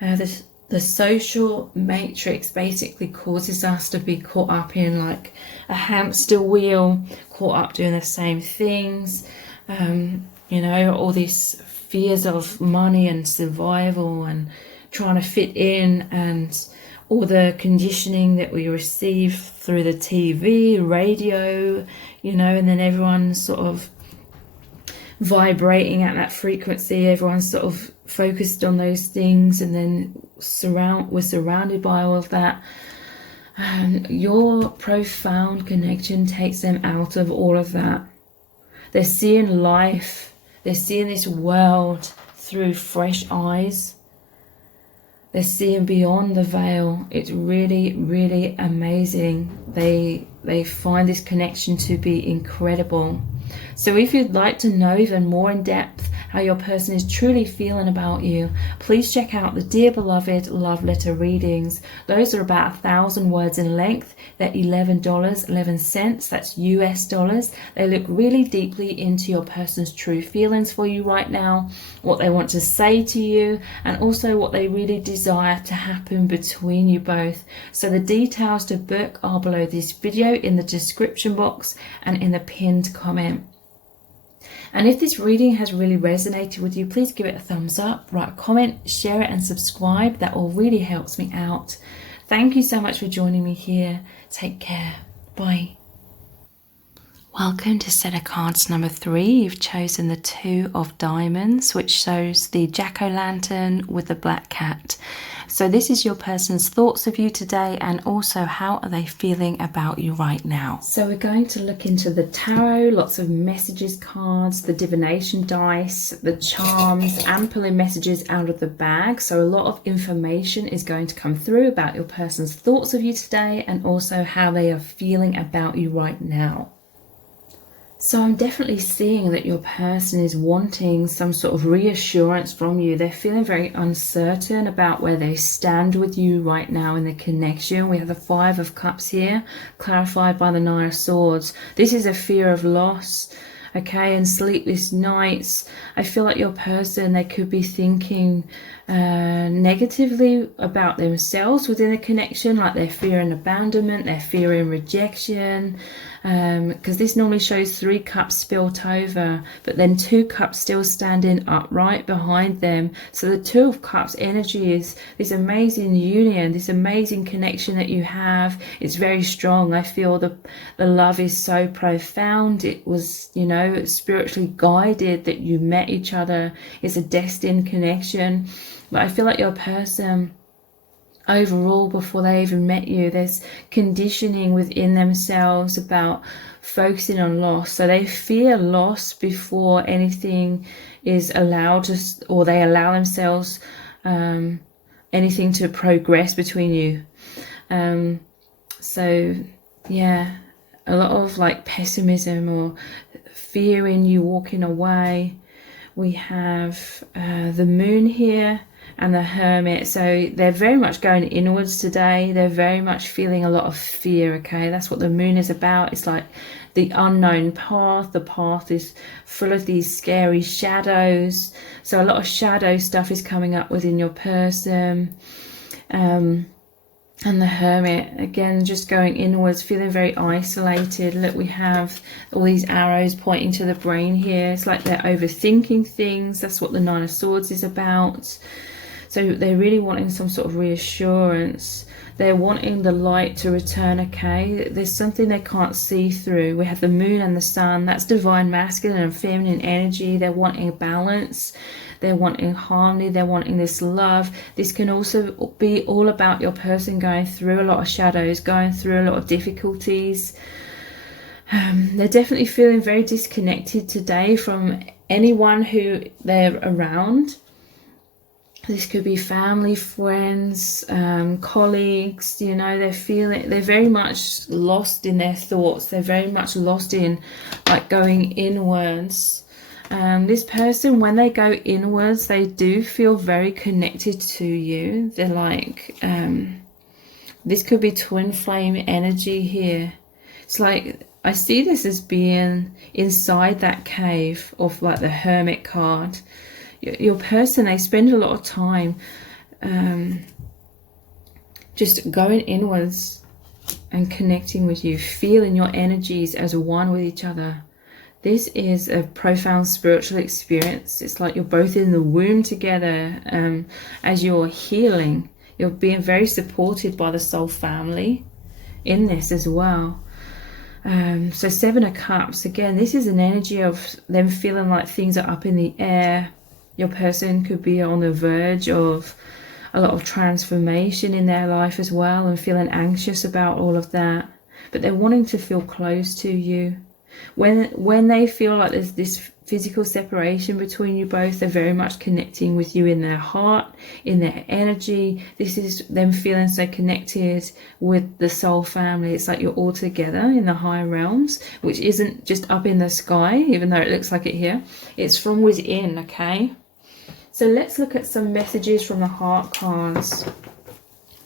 the social matrix basically causes us to be caught up in like a hamster wheel, caught up doing the same things. You know, all these fears of money and survival and trying to fit in, and all the conditioning that we receive through the TV, radio, you know, and then everyone's sort of vibrating at that frequency. Everyone's sort of focused on those things, and then we're surrounded by all of that. And your profound connection takes them out of all of that. They're seeing life. They're seeing this world through fresh eyes. They're seeing beyond the veil. It's really, really amazing. They find this connection to be incredible. So if you'd like to know even more in depth how your person is truly feeling about you, please check out the Dear Beloved Love Letter readings. Those are about 1,000 words in length. They're $11.11. That's US dollars. They look really deeply into your person's true feelings for you right now, what they want to say to you, and also what they really desire to happen between you both. So the details to book are below this video in the description box and in the pinned comment. And if this reading has really resonated with you, please give it a thumbs up, write a comment, share it and subscribe. That all really helps me out. Thank you so much for joining me here. Take care. Bye. Welcome to set of cards number 3. You've chosen the 2 of diamonds, which shows the jack-o'-lantern with the black cat. So this is your person's thoughts of you today, and also how are they feeling about you right now. So we're going to look into the tarot, lots of messages cards, the divination dice, the charms, and pulling messages out of the bag. So a lot of information is going to come through about your person's thoughts of you today, and also how they are feeling about you right now. So I'm definitely seeing that your person is wanting some sort of reassurance from you. They're feeling very uncertain about where they stand with you right now in the connection. We have the 5 of Cups here, clarified by the 9 of Swords. This is a fear of loss, okay, and sleepless nights. I feel like your person, they could be thinking negatively about themselves within a connection, like they're fearing abandonment, they're fearing rejection, because this normally shows 3 cups spilt over, but then 2 cups still standing upright behind them. So the 2 of Cups energy is this amazing union, this amazing connection that you have. It's very strong. I feel the love is so profound. It was, you know, spiritually guided that you met each other. It's a destined connection. But I feel like your person, overall, before they even met you, there's conditioning within themselves about focusing on loss. So they fear loss before anything is allowed to, or they allow themselves anything to progress between you. So yeah, a lot of like pessimism or fear in you walking away. We have the Moon here and the Hermit. So they're very much going inwards today. They're very much feeling a lot of fear, okay? That's what the Moon is about. It's like the unknown path. The path is full of these scary shadows. So a lot of shadow stuff is coming up within your person. And the Hermit, again, just going inwards, feeling very isolated. Look, we have all these arrows pointing to the brain here. It's like they're overthinking things. That's what the Nine of Swords is about. So they're really wanting some sort of reassurance. They're wanting the light to return, okay? There's something they can't see through. We have the moon and the sun. That's divine masculine and feminine energy. They're wanting balance. They're wanting harmony. They're wanting this love. This can also be all about your person going through a lot of shadows, going through a lot of difficulties. They're definitely feeling very disconnected today from anyone who they're around. This could be family, friends, colleagues, you know, they're very much lost in their thoughts. They're very much lost in like going inwards. This person, when they go inwards, they do feel very connected to you. They're like, this could be twin flame energy here. It's like, I see this as being inside that cave of like the Hermit card. Your person, they spend a lot of time just going inwards and connecting with you, feeling your energies as one with each other. This is a profound spiritual experience. It's like you're both in the womb together as you're healing. You're being very supported by the soul family in this as well. So Seven of Cups, again, this is an energy of them feeling like things are up in the air. Your person could be on the verge of a lot of transformation in their life as well and feeling anxious about all of that. But they're wanting to feel close to you. When they feel like there's this physical separation between you both, they're very much connecting with you in their heart, in their energy. This is them feeling so connected with the soul family. It's like you're all together in the higher realms, which isn't just up in the sky, even though it looks like it here. It's from within, okay? So let's look at some messages from the heart cards.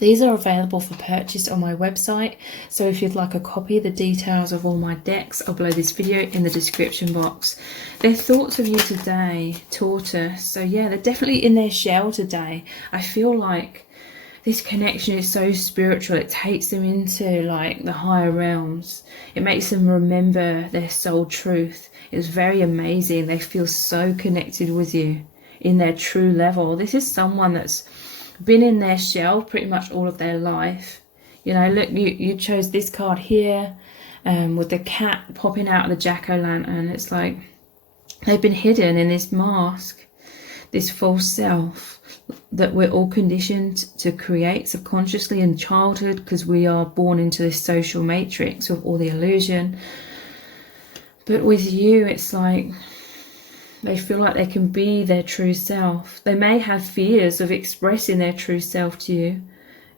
These are available for purchase on my website. So if you'd like a copy, the details of all my decks are below this video in the description box. Their thoughts of you today, Tortoise. So yeah, they're definitely in their shell today. I feel like this connection is so spiritual. It takes them into like the higher realms. It makes them remember their soul truth. It's very amazing. They feel so connected with you in their true level. This is someone that's been in their shell pretty much all of their life. You know, look, you chose this card here with the cat popping out of the jack-o'-lantern. It's like they've been hidden in this mask, this false self that we're all conditioned to create subconsciously in childhood, because we are born into this social matrix of all the illusion. But with you, it's like they feel like they can be their true self. They may have fears of expressing their true self to you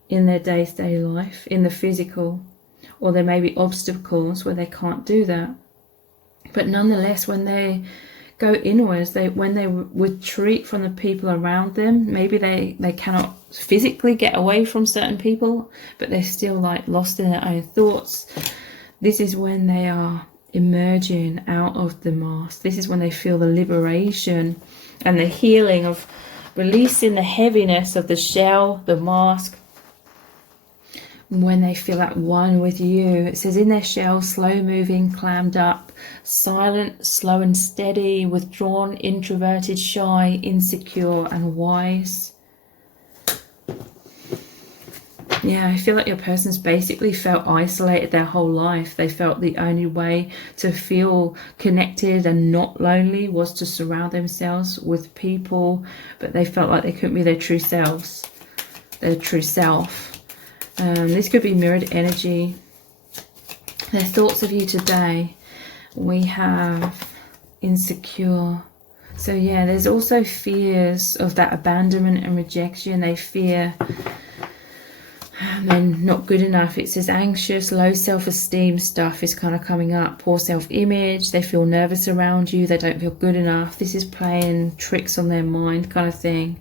in their day-to-day life, in the physical, or there may be obstacles where they can't do that. But nonetheless, when they go inwards, when they retreat from the people around them, maybe they cannot physically get away from certain people, but they're still like lost in their own thoughts. This is when they are emerging out of the mask. This is when they feel the liberation and the healing of releasing the heaviness of the shell, the mask. When they feel at one with you, it says in their shell, slow moving, clammed up, silent, slow and steady, withdrawn, introverted, shy, insecure and wise. Yeah, I feel like your person's basically felt isolated their whole life. They felt the only way to feel connected and not lonely was to surround themselves with people, but they felt like they couldn't be their true selves, their true self. This could be mirrored energy. Their thoughts of you today. We have insecure. So yeah, there's also fears of that abandonment and rejection. They fear and not good enough. It says anxious, low self-esteem stuff is kind of coming up. Poor self-image. They feel nervous around you. They don't feel good enough. This is playing tricks on their mind kind of thing.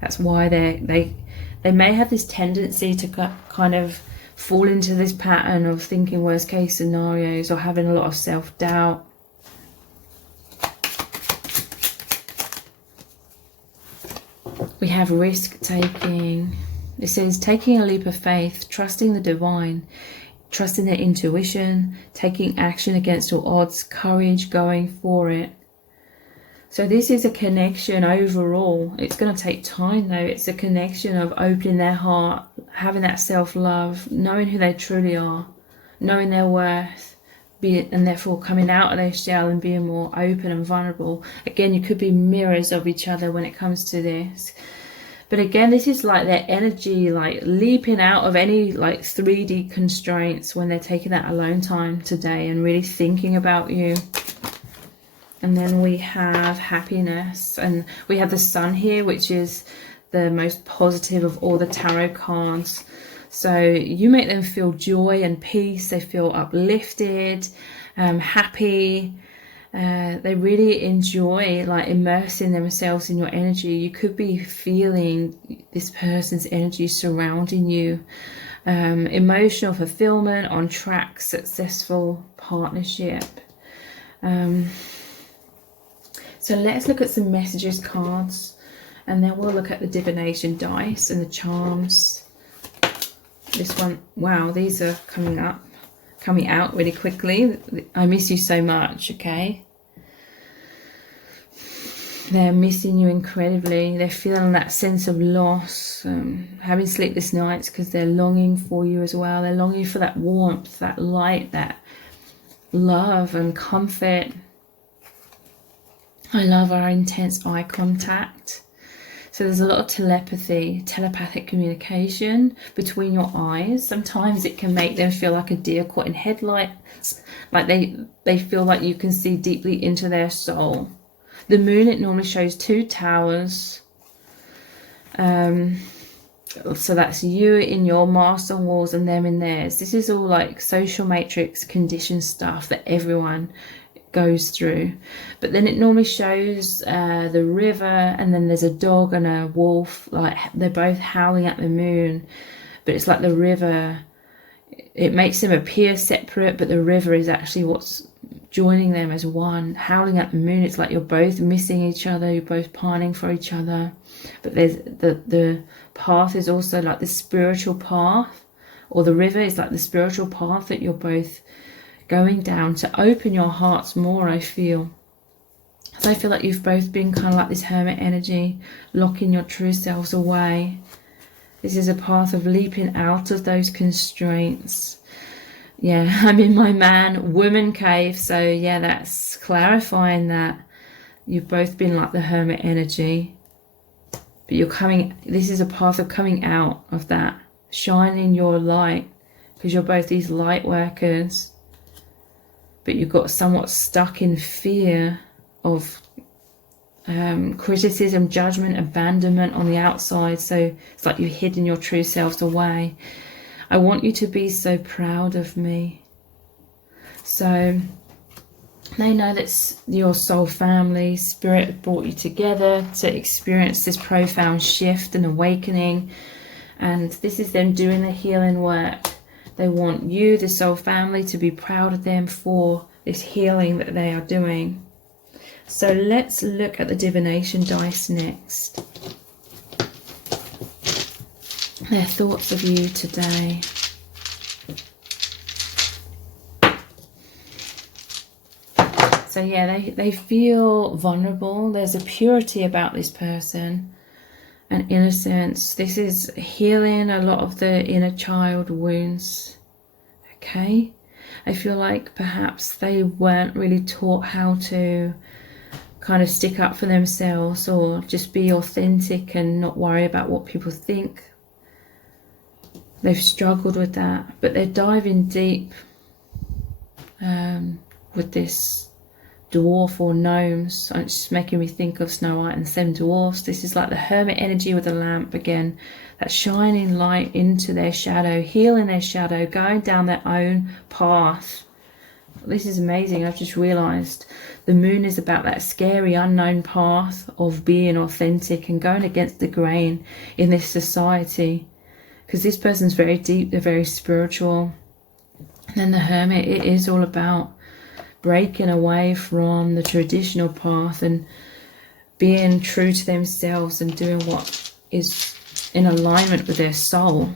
That's why they may have this tendency to kind of fall into this pattern of thinking worst case scenarios or having a lot of self-doubt. We have risk taking. It says taking a leap of faith, trusting the divine, trusting their intuition, taking action against all odds, courage, going for it. So this is a connection overall. It's going to take time though. It's a connection of opening their heart, having that self-love, knowing who they truly are, knowing their worth, and therefore coming out of their shell and being more open and vulnerable. Again, you could be mirrors of each other when it comes to this. But again, this is like their energy, like leaping out of any like 3D constraints when they're taking that alone time today and really thinking about you. And then we have happiness, and we have the sun here, which is the most positive of all the tarot cards. So you make them feel joy and peace. They feel uplifted, happy. They really enjoy like immersing themselves in your energy. You could be feeling this person's energy surrounding you. Emotional fulfillment, on track, successful partnership. So let's look at some messages cards, and then we'll look at the divination dice and the charms. This one, wow, these are coming out really quickly. I miss you so much, okay? They're missing you incredibly. They're feeling that sense of loss, having sleepless nights because they're longing for you as well. They're longing for that warmth, that light, that love and comfort. I love our intense eye contact. So there's a lot of telepathic communication between your eyes. Sometimes it can make them feel like a deer caught in headlights, like they feel like you can see deeply into their soul. The moon, it normally shows 2 towers. So that's you in your master walls and them in theirs. This is all like social matrix condition stuff that everyone goes through. But then it normally shows the river, and then there's a dog and a wolf, like they're both howling at the moon. But it's like the river, it makes them appear separate, but the river is actually what's joining them as one. Howling at the moon, it's like you're both missing each other, you're both pining for each other. But there's the path is also like the spiritual path, or the river is like the spiritual path that you're both going down to open your hearts more, I feel. So I feel like you've both been kind of like this hermit energy, locking your true selves away. This is a path of leaping out of those constraints. Yeah, I'm in my man-woman cave, so yeah, that's clarifying that you've both been like the hermit energy. But you're coming, this is a path of coming out of that, shining your light, because you're both these light workers. But you've got somewhat stuck in fear of criticism, judgment, abandonment on the outside. So it's like you've hidden your true selves away. I want you to be so proud of me. So they know that your soul family, spirit brought you together to experience this profound shift and awakening. And this is them doing the healing work. They want you, the soul family, to be proud of them for this healing that they are doing. So let's look at the divination dice next. Their thoughts of you today. So yeah, they feel vulnerable. There's a purity about this person, an innocence. This is healing a lot of the inner child wounds. Okay, I feel like perhaps they weren't really taught how to kind of stick up for themselves or just be authentic and not worry about what people think. They've struggled with that, but they're diving deep with this dwarf or gnomes. It's just making me think of Snow White and 7 Dwarfs. This is like the hermit energy with a lamp again, that shining light into their shadow, healing their shadow, going down their own path. This is amazing. I've just realized the moon is about that scary unknown path of being authentic and going against the grain in this society, because this person's very deep, they're very spiritual. And then the hermit, it is all about breaking away from the traditional path and being true to themselves and doing what is in alignment with their soul.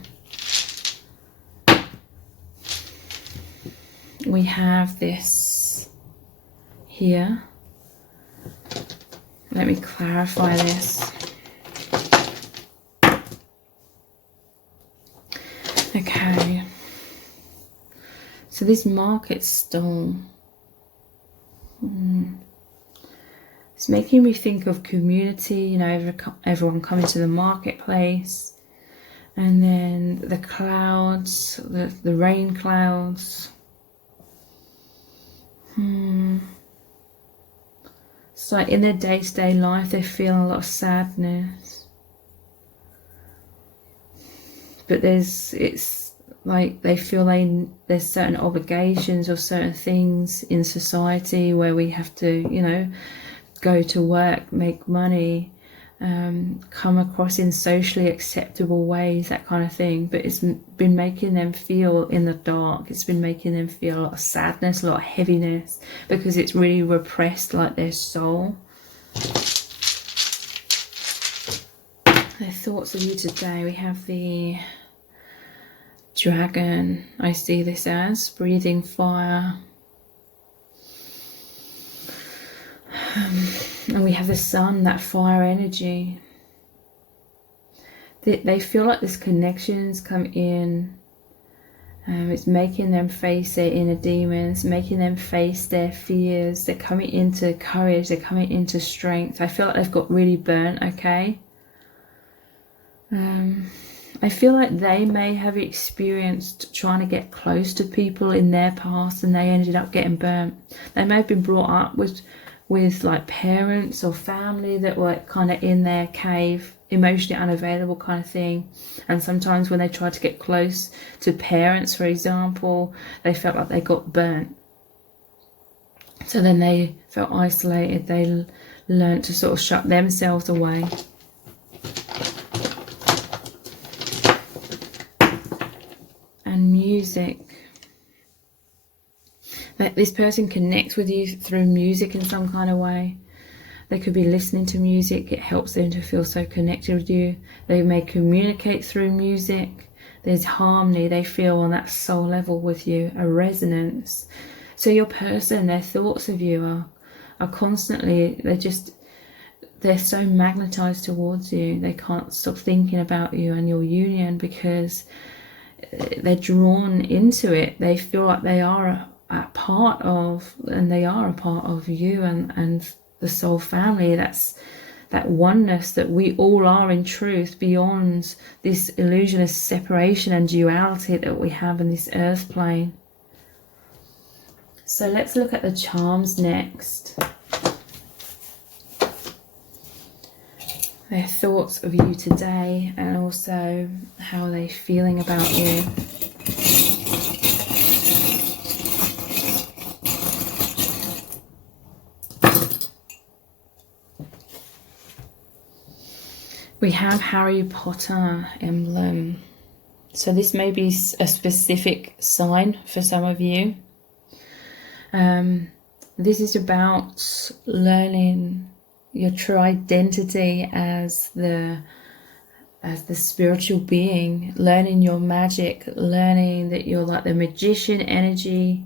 We have this here. Let me clarify this. Okay. So this market storm, it's making me think of community, you know, everyone coming to the marketplace, and then the clouds, the rain clouds. It's like in their day-to-day life they feel a lot of sadness, but it's like they feel there's certain obligations or certain things in society where we have to, you know, go to work, make money, come across in socially acceptable ways, that kind of thing. But it's been making them feel in the dark. It's been making them feel a lot of sadness, a lot of heaviness, because it's really repressed, like their soul. Their thoughts of you today. We have the dragon. I see this as breathing fire. And we have the sun, that fire energy. They feel like this connection's come in. It's making them face their inner demons, making them face their fears. They're coming into courage. They're coming into strength. I feel like they've got really burnt, okay? I feel like they may have experienced trying to get close to people in their past and they ended up getting burnt. They may have been brought up with like parents or family that were kind of in their cave, emotionally unavailable kind of thing. And sometimes when they tried to get close to parents, for example, they felt like they got burnt. So then they felt isolated. They learned to sort of shut themselves away. And music. That this person connects with you through music in some kind of way. They could be listening to music. It helps them to feel so connected with you. They may communicate through music. There's harmony. They feel on that soul level with you, a resonance. So your person, their thoughts of you are constantly, they're so magnetized towards you. They can't stop thinking about you and your union because they're drawn into it. They feel like they are a part of, and they are a part of you and the soul family. That's that oneness that we all are in truth, beyond this illusion of separation and duality that we have in this earth plane. So let's look at the charms next. Their thoughts of you today, and also how they're feeling about you. We have Harry Potter emblem. So this may be a specific sign for some of you. This is about learning your true identity as the spiritual being, learning your magic, learning that you're like the magician energy,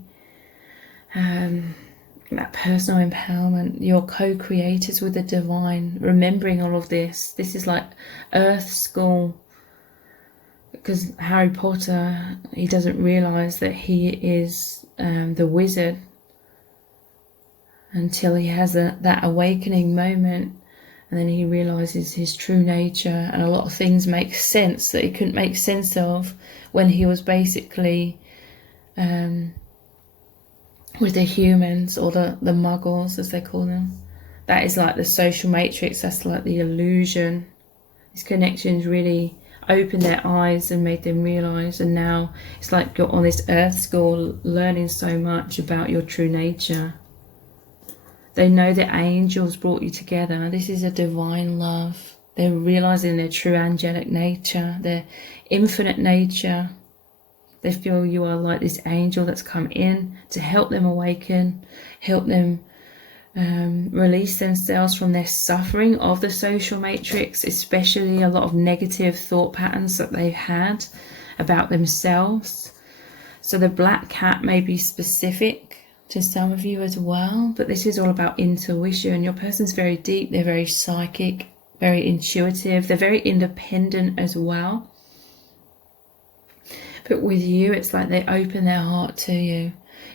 that personal empowerment. You're co-creators with the divine, remembering all of this. This is like earth school, because Harry Potter, he doesn't realize that he is the wizard until he has that awakening moment, and then he realizes his true nature, and a lot of things make sense that he couldn't make sense of when he was basically with the humans, or the muggles as they call them. That is like the social matrix. That's like the illusion. These connections really opened their eyes and made them realize, and now it's like you're on this earth school learning so much about your true nature. They know that angels brought you together. This is a divine love. They're realizing their true angelic nature, their infinite nature. They feel you are like this angel that's come in to help them awaken, help them release themselves from their suffering of the social matrix, especially a lot of negative thought patterns that they've had about themselves. So the black cat may be specific to some of you as well, but this is all about intuition. Your person's very deep, they're very psychic, very intuitive, they're very independent as well. But with you, it's like they open their heart to you.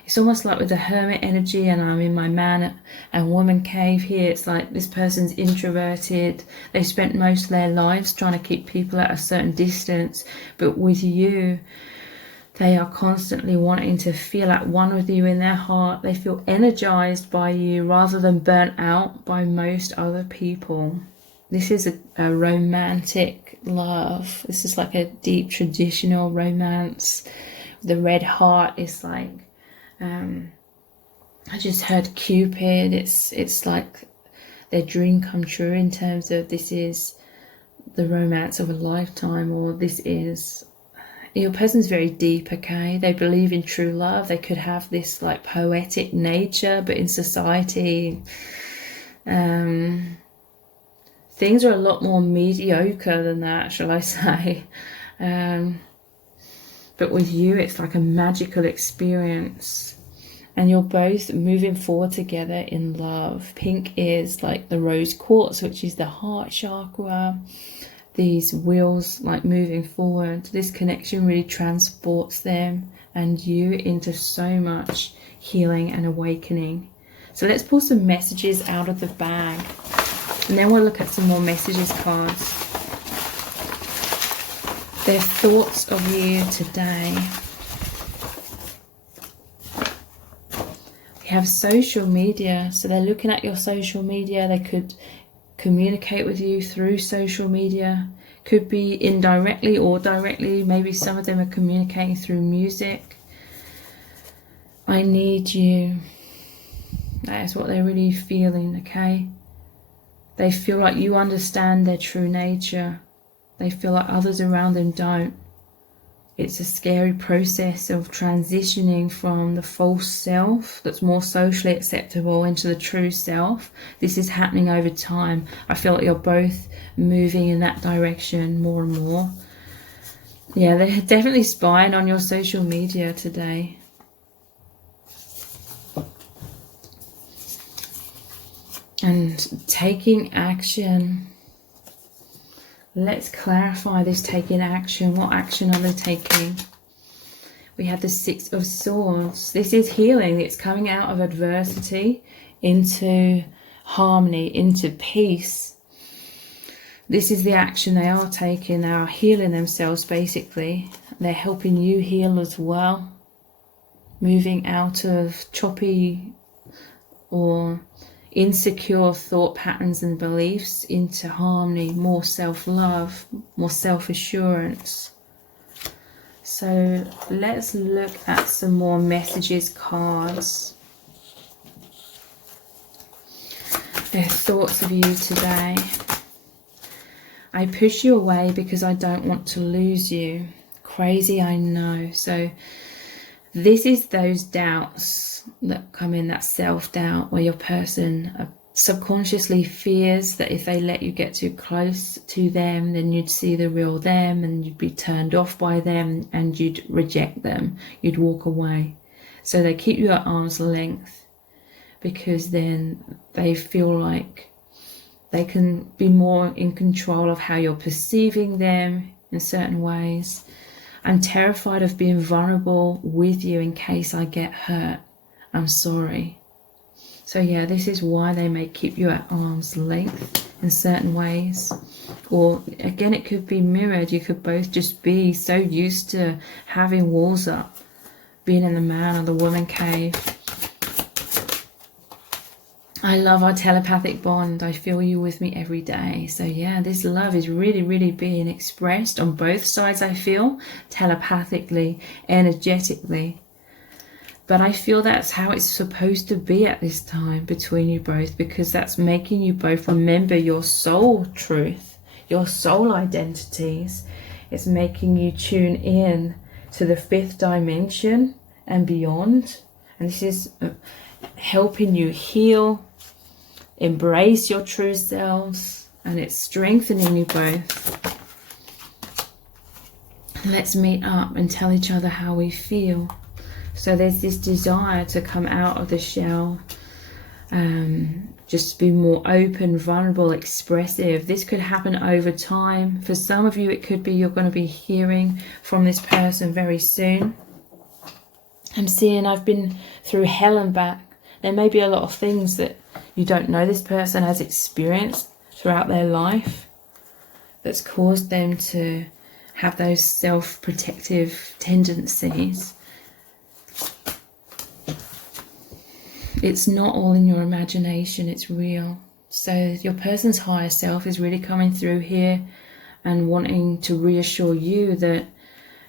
It's almost like with the hermit energy, and I'm in my man and woman cave here, it's like this person's introverted. They spent most of their lives trying to keep people at a certain distance. But with you, they are constantly wanting to feel at one with you in their heart. They feel energized by you rather than burnt out by most other people. This is a romantic love. This is like a deep traditional romance. The red heart is like, I just heard Cupid. It's like their dream come true in terms of this is the romance of a lifetime, or this is, your person's very deep, okay? They believe in true love. They could have this like poetic nature, but in society, things are a lot more mediocre than that, shall I say. But with you, it's like a magical experience. And you're both moving forward together in love. Pink is like the rose quartz, which is the heart chakra. These wheels like moving forward. This connection really transports them and you into so much healing and awakening. So let's pull some messages out of the bag. And then we'll look at some more messages cards. Their thoughts of you today. We have social media. So they're looking at your social media. They could communicate with you through social media. Could be indirectly or directly. Maybe some of them are communicating through music. I need you. That is what they're really feeling, okay? They feel like you understand their true nature. They feel like others around them don't. It's a scary process of transitioning from the false self that's more socially acceptable into the true self. This is happening over time. I feel like you're both moving in that direction more and more. Yeah, they're definitely spying on your social media today. And taking action. Let's clarify this taking action. What action are they taking? We have the Six of Swords. This is healing. It's coming out of adversity into harmony, into peace. This is the action they are taking. They are healing themselves, basically. They're helping you heal as well. Moving out of choppy or insecure thought patterns and beliefs into harmony, more self-love, more self-assurance. So let's look at some more messages cards. Their thoughts of you today. I push you away because I don't want to lose you. Crazy, I know. So this is those doubts that come in, that self-doubt, where your person subconsciously fears that if they let you get too close to them, then you'd see the real them and you'd be turned off by them and you'd reject them. You'd walk away. So they keep you at arm's length because then they feel like they can be more in control of how you're perceiving them in certain ways. I'm terrified of being vulnerable with you in case I get hurt. I'm sorry. So yeah, this is why they may keep you at arm's length in certain ways. Or again, it could be mirrored. You could both just be so used to having walls up, being in the man or the woman cave. I love our telepathic bond. I feel you with me every day. So yeah, this love is really, really being expressed on both sides, I feel, telepathically, energetically. But I feel that's how it's supposed to be at this time between you both, because that's making you both remember your soul truth, your soul identities. It's making you tune in to the fifth dimension and beyond. And this is helping you heal embrace your true selves, and it's strengthening you both. Let's meet up and tell each other how we feel. So there's this desire to come out of the shell, just be more open, vulnerable, expressive. This could happen over time. For some of you, it could be you're going to be hearing from this person very soon. I'm seeing I've been through hell and back. There may be a lot of things that you don't know this person has experienced throughout their life that's caused them to have those self-protective tendencies. It's not all in your imagination, it's real. So your person's higher self is really coming through here and wanting to reassure you that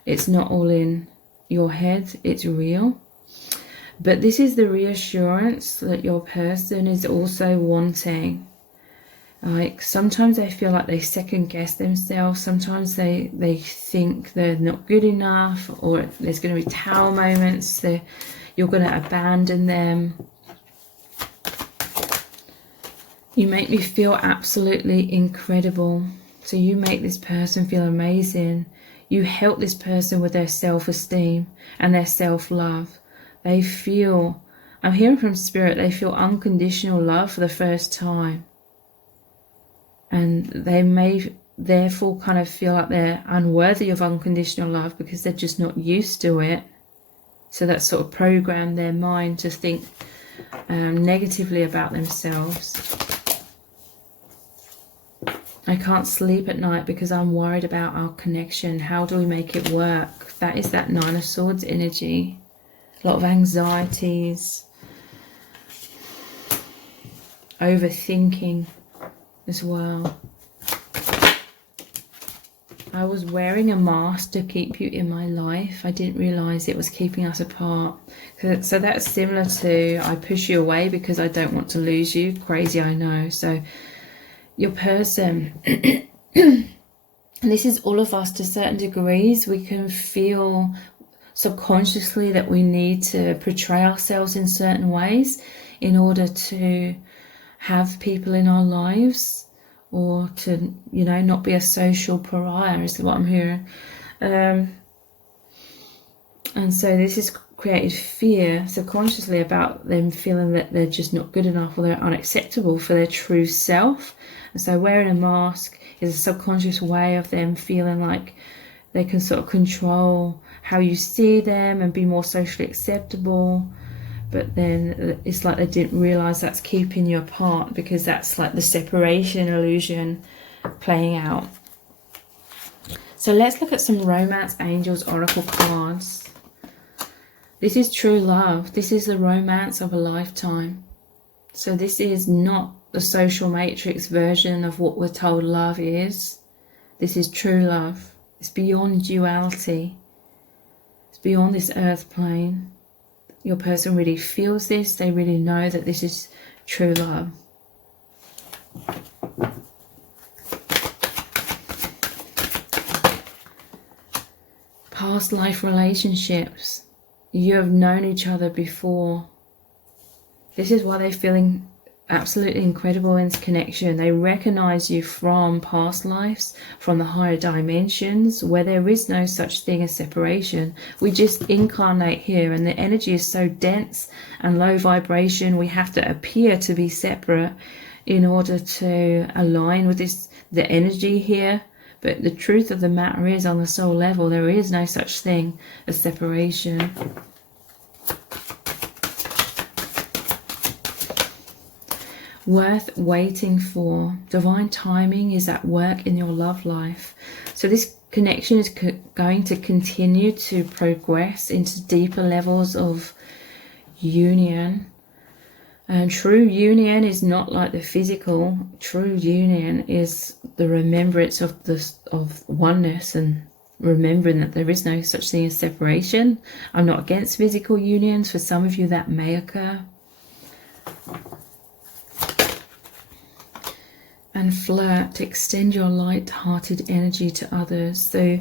it's not all in your head, it's real. But this is the reassurance that your person is also wanting. Like sometimes they feel like they second guess themselves. Sometimes they think they're not good enough, or there's going to be tower moments that you're going to abandon them. You make me feel absolutely incredible. So you make this person feel amazing. You help this person with their self-esteem and their self-love. They feel, I'm hearing from Spirit, they feel unconditional love for the first time. And they may therefore kind of feel like they're unworthy of unconditional love because they're just not used to it. So that's sort of programmed their mind to think negatively about themselves. I can't sleep at night because I'm worried about our connection. How do we make it work? That is that Nine of Swords energy. A lot of anxieties, overthinking as well. I was wearing a mask to keep you in my life. I didn't realise it was keeping us apart. So that's similar to I push you away because I don't want to lose you. Crazy, I know. So your person, and this is all of us to certain degrees, we can feel subconsciously that we need to portray ourselves in certain ways in order to have people in our lives, or to, you know, not be a social pariah is what I'm hearing. And so this has created fear subconsciously about them feeling that they're just not good enough or they're unacceptable for their true self. And so wearing a mask is a subconscious way of them feeling like they can sort of control how you see them and be more socially acceptable. But then it's like they didn't realise that's keeping you apart, because that's like the separation illusion playing out. So let's look at some Romance Angels Oracle cards. This is true love. This is the romance of a lifetime. So this is not the social matrix version of what we're told love is. This is true love. It's beyond duality. It's beyond this earth plane. Your person really feels this. They really know that this is true love. Past life relationships. You have known each other before. This is why they're feeling absolutely incredible in this connection. They recognize you from past lives, from the higher dimensions, where there is no such thing as separation. We just incarnate here, and the energy is so dense and low vibration, we have to appear to be separate in order to align with the energy here. But the truth of the matter is, on the soul level, there is no such thing as separation. Worth waiting for. Divine timing is at work in your love life. So this connection is going to continue to progress into deeper levels of union. And true union is not like the physical. True union is the remembrance of oneness, and remembering that there is no such thing as separation. I'm not against physical unions. For some of you that may occur. And flirt, extend your light-hearted energy to others. So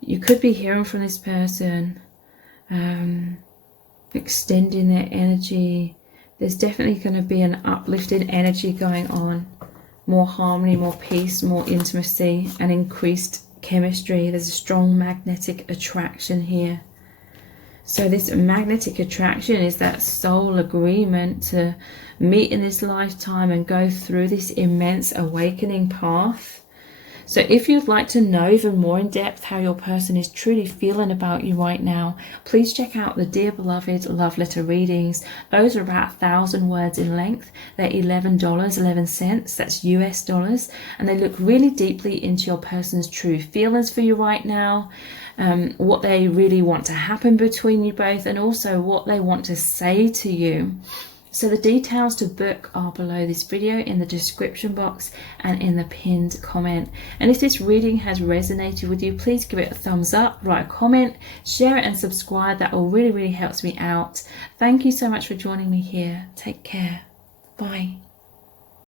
you could be hearing from this person, extending their energy, There's definitely going to be an uplifted energy going on. More harmony, more peace, more intimacy, and increased chemistry. There's a strong magnetic attraction here. So this magnetic attraction is that soul agreement to meet in this lifetime and go through this immense awakening path. So if you'd like to know even more in depth how your person is truly feeling about you right now, please check out the Dear Beloved Love Letter readings. Those are about 1,000 words in length. They're $11.11. That's US dollars. And they look really deeply into your person's true feelings for you right now, what they really want to happen between you both, and also what they want to say to you. So the details to book are below this video in the description box and in the pinned comment. And if this reading has resonated with you, please give it a thumbs up, write a comment, share it and subscribe. That all really helps me out. Thank you so much for joining me here. Take care. Bye.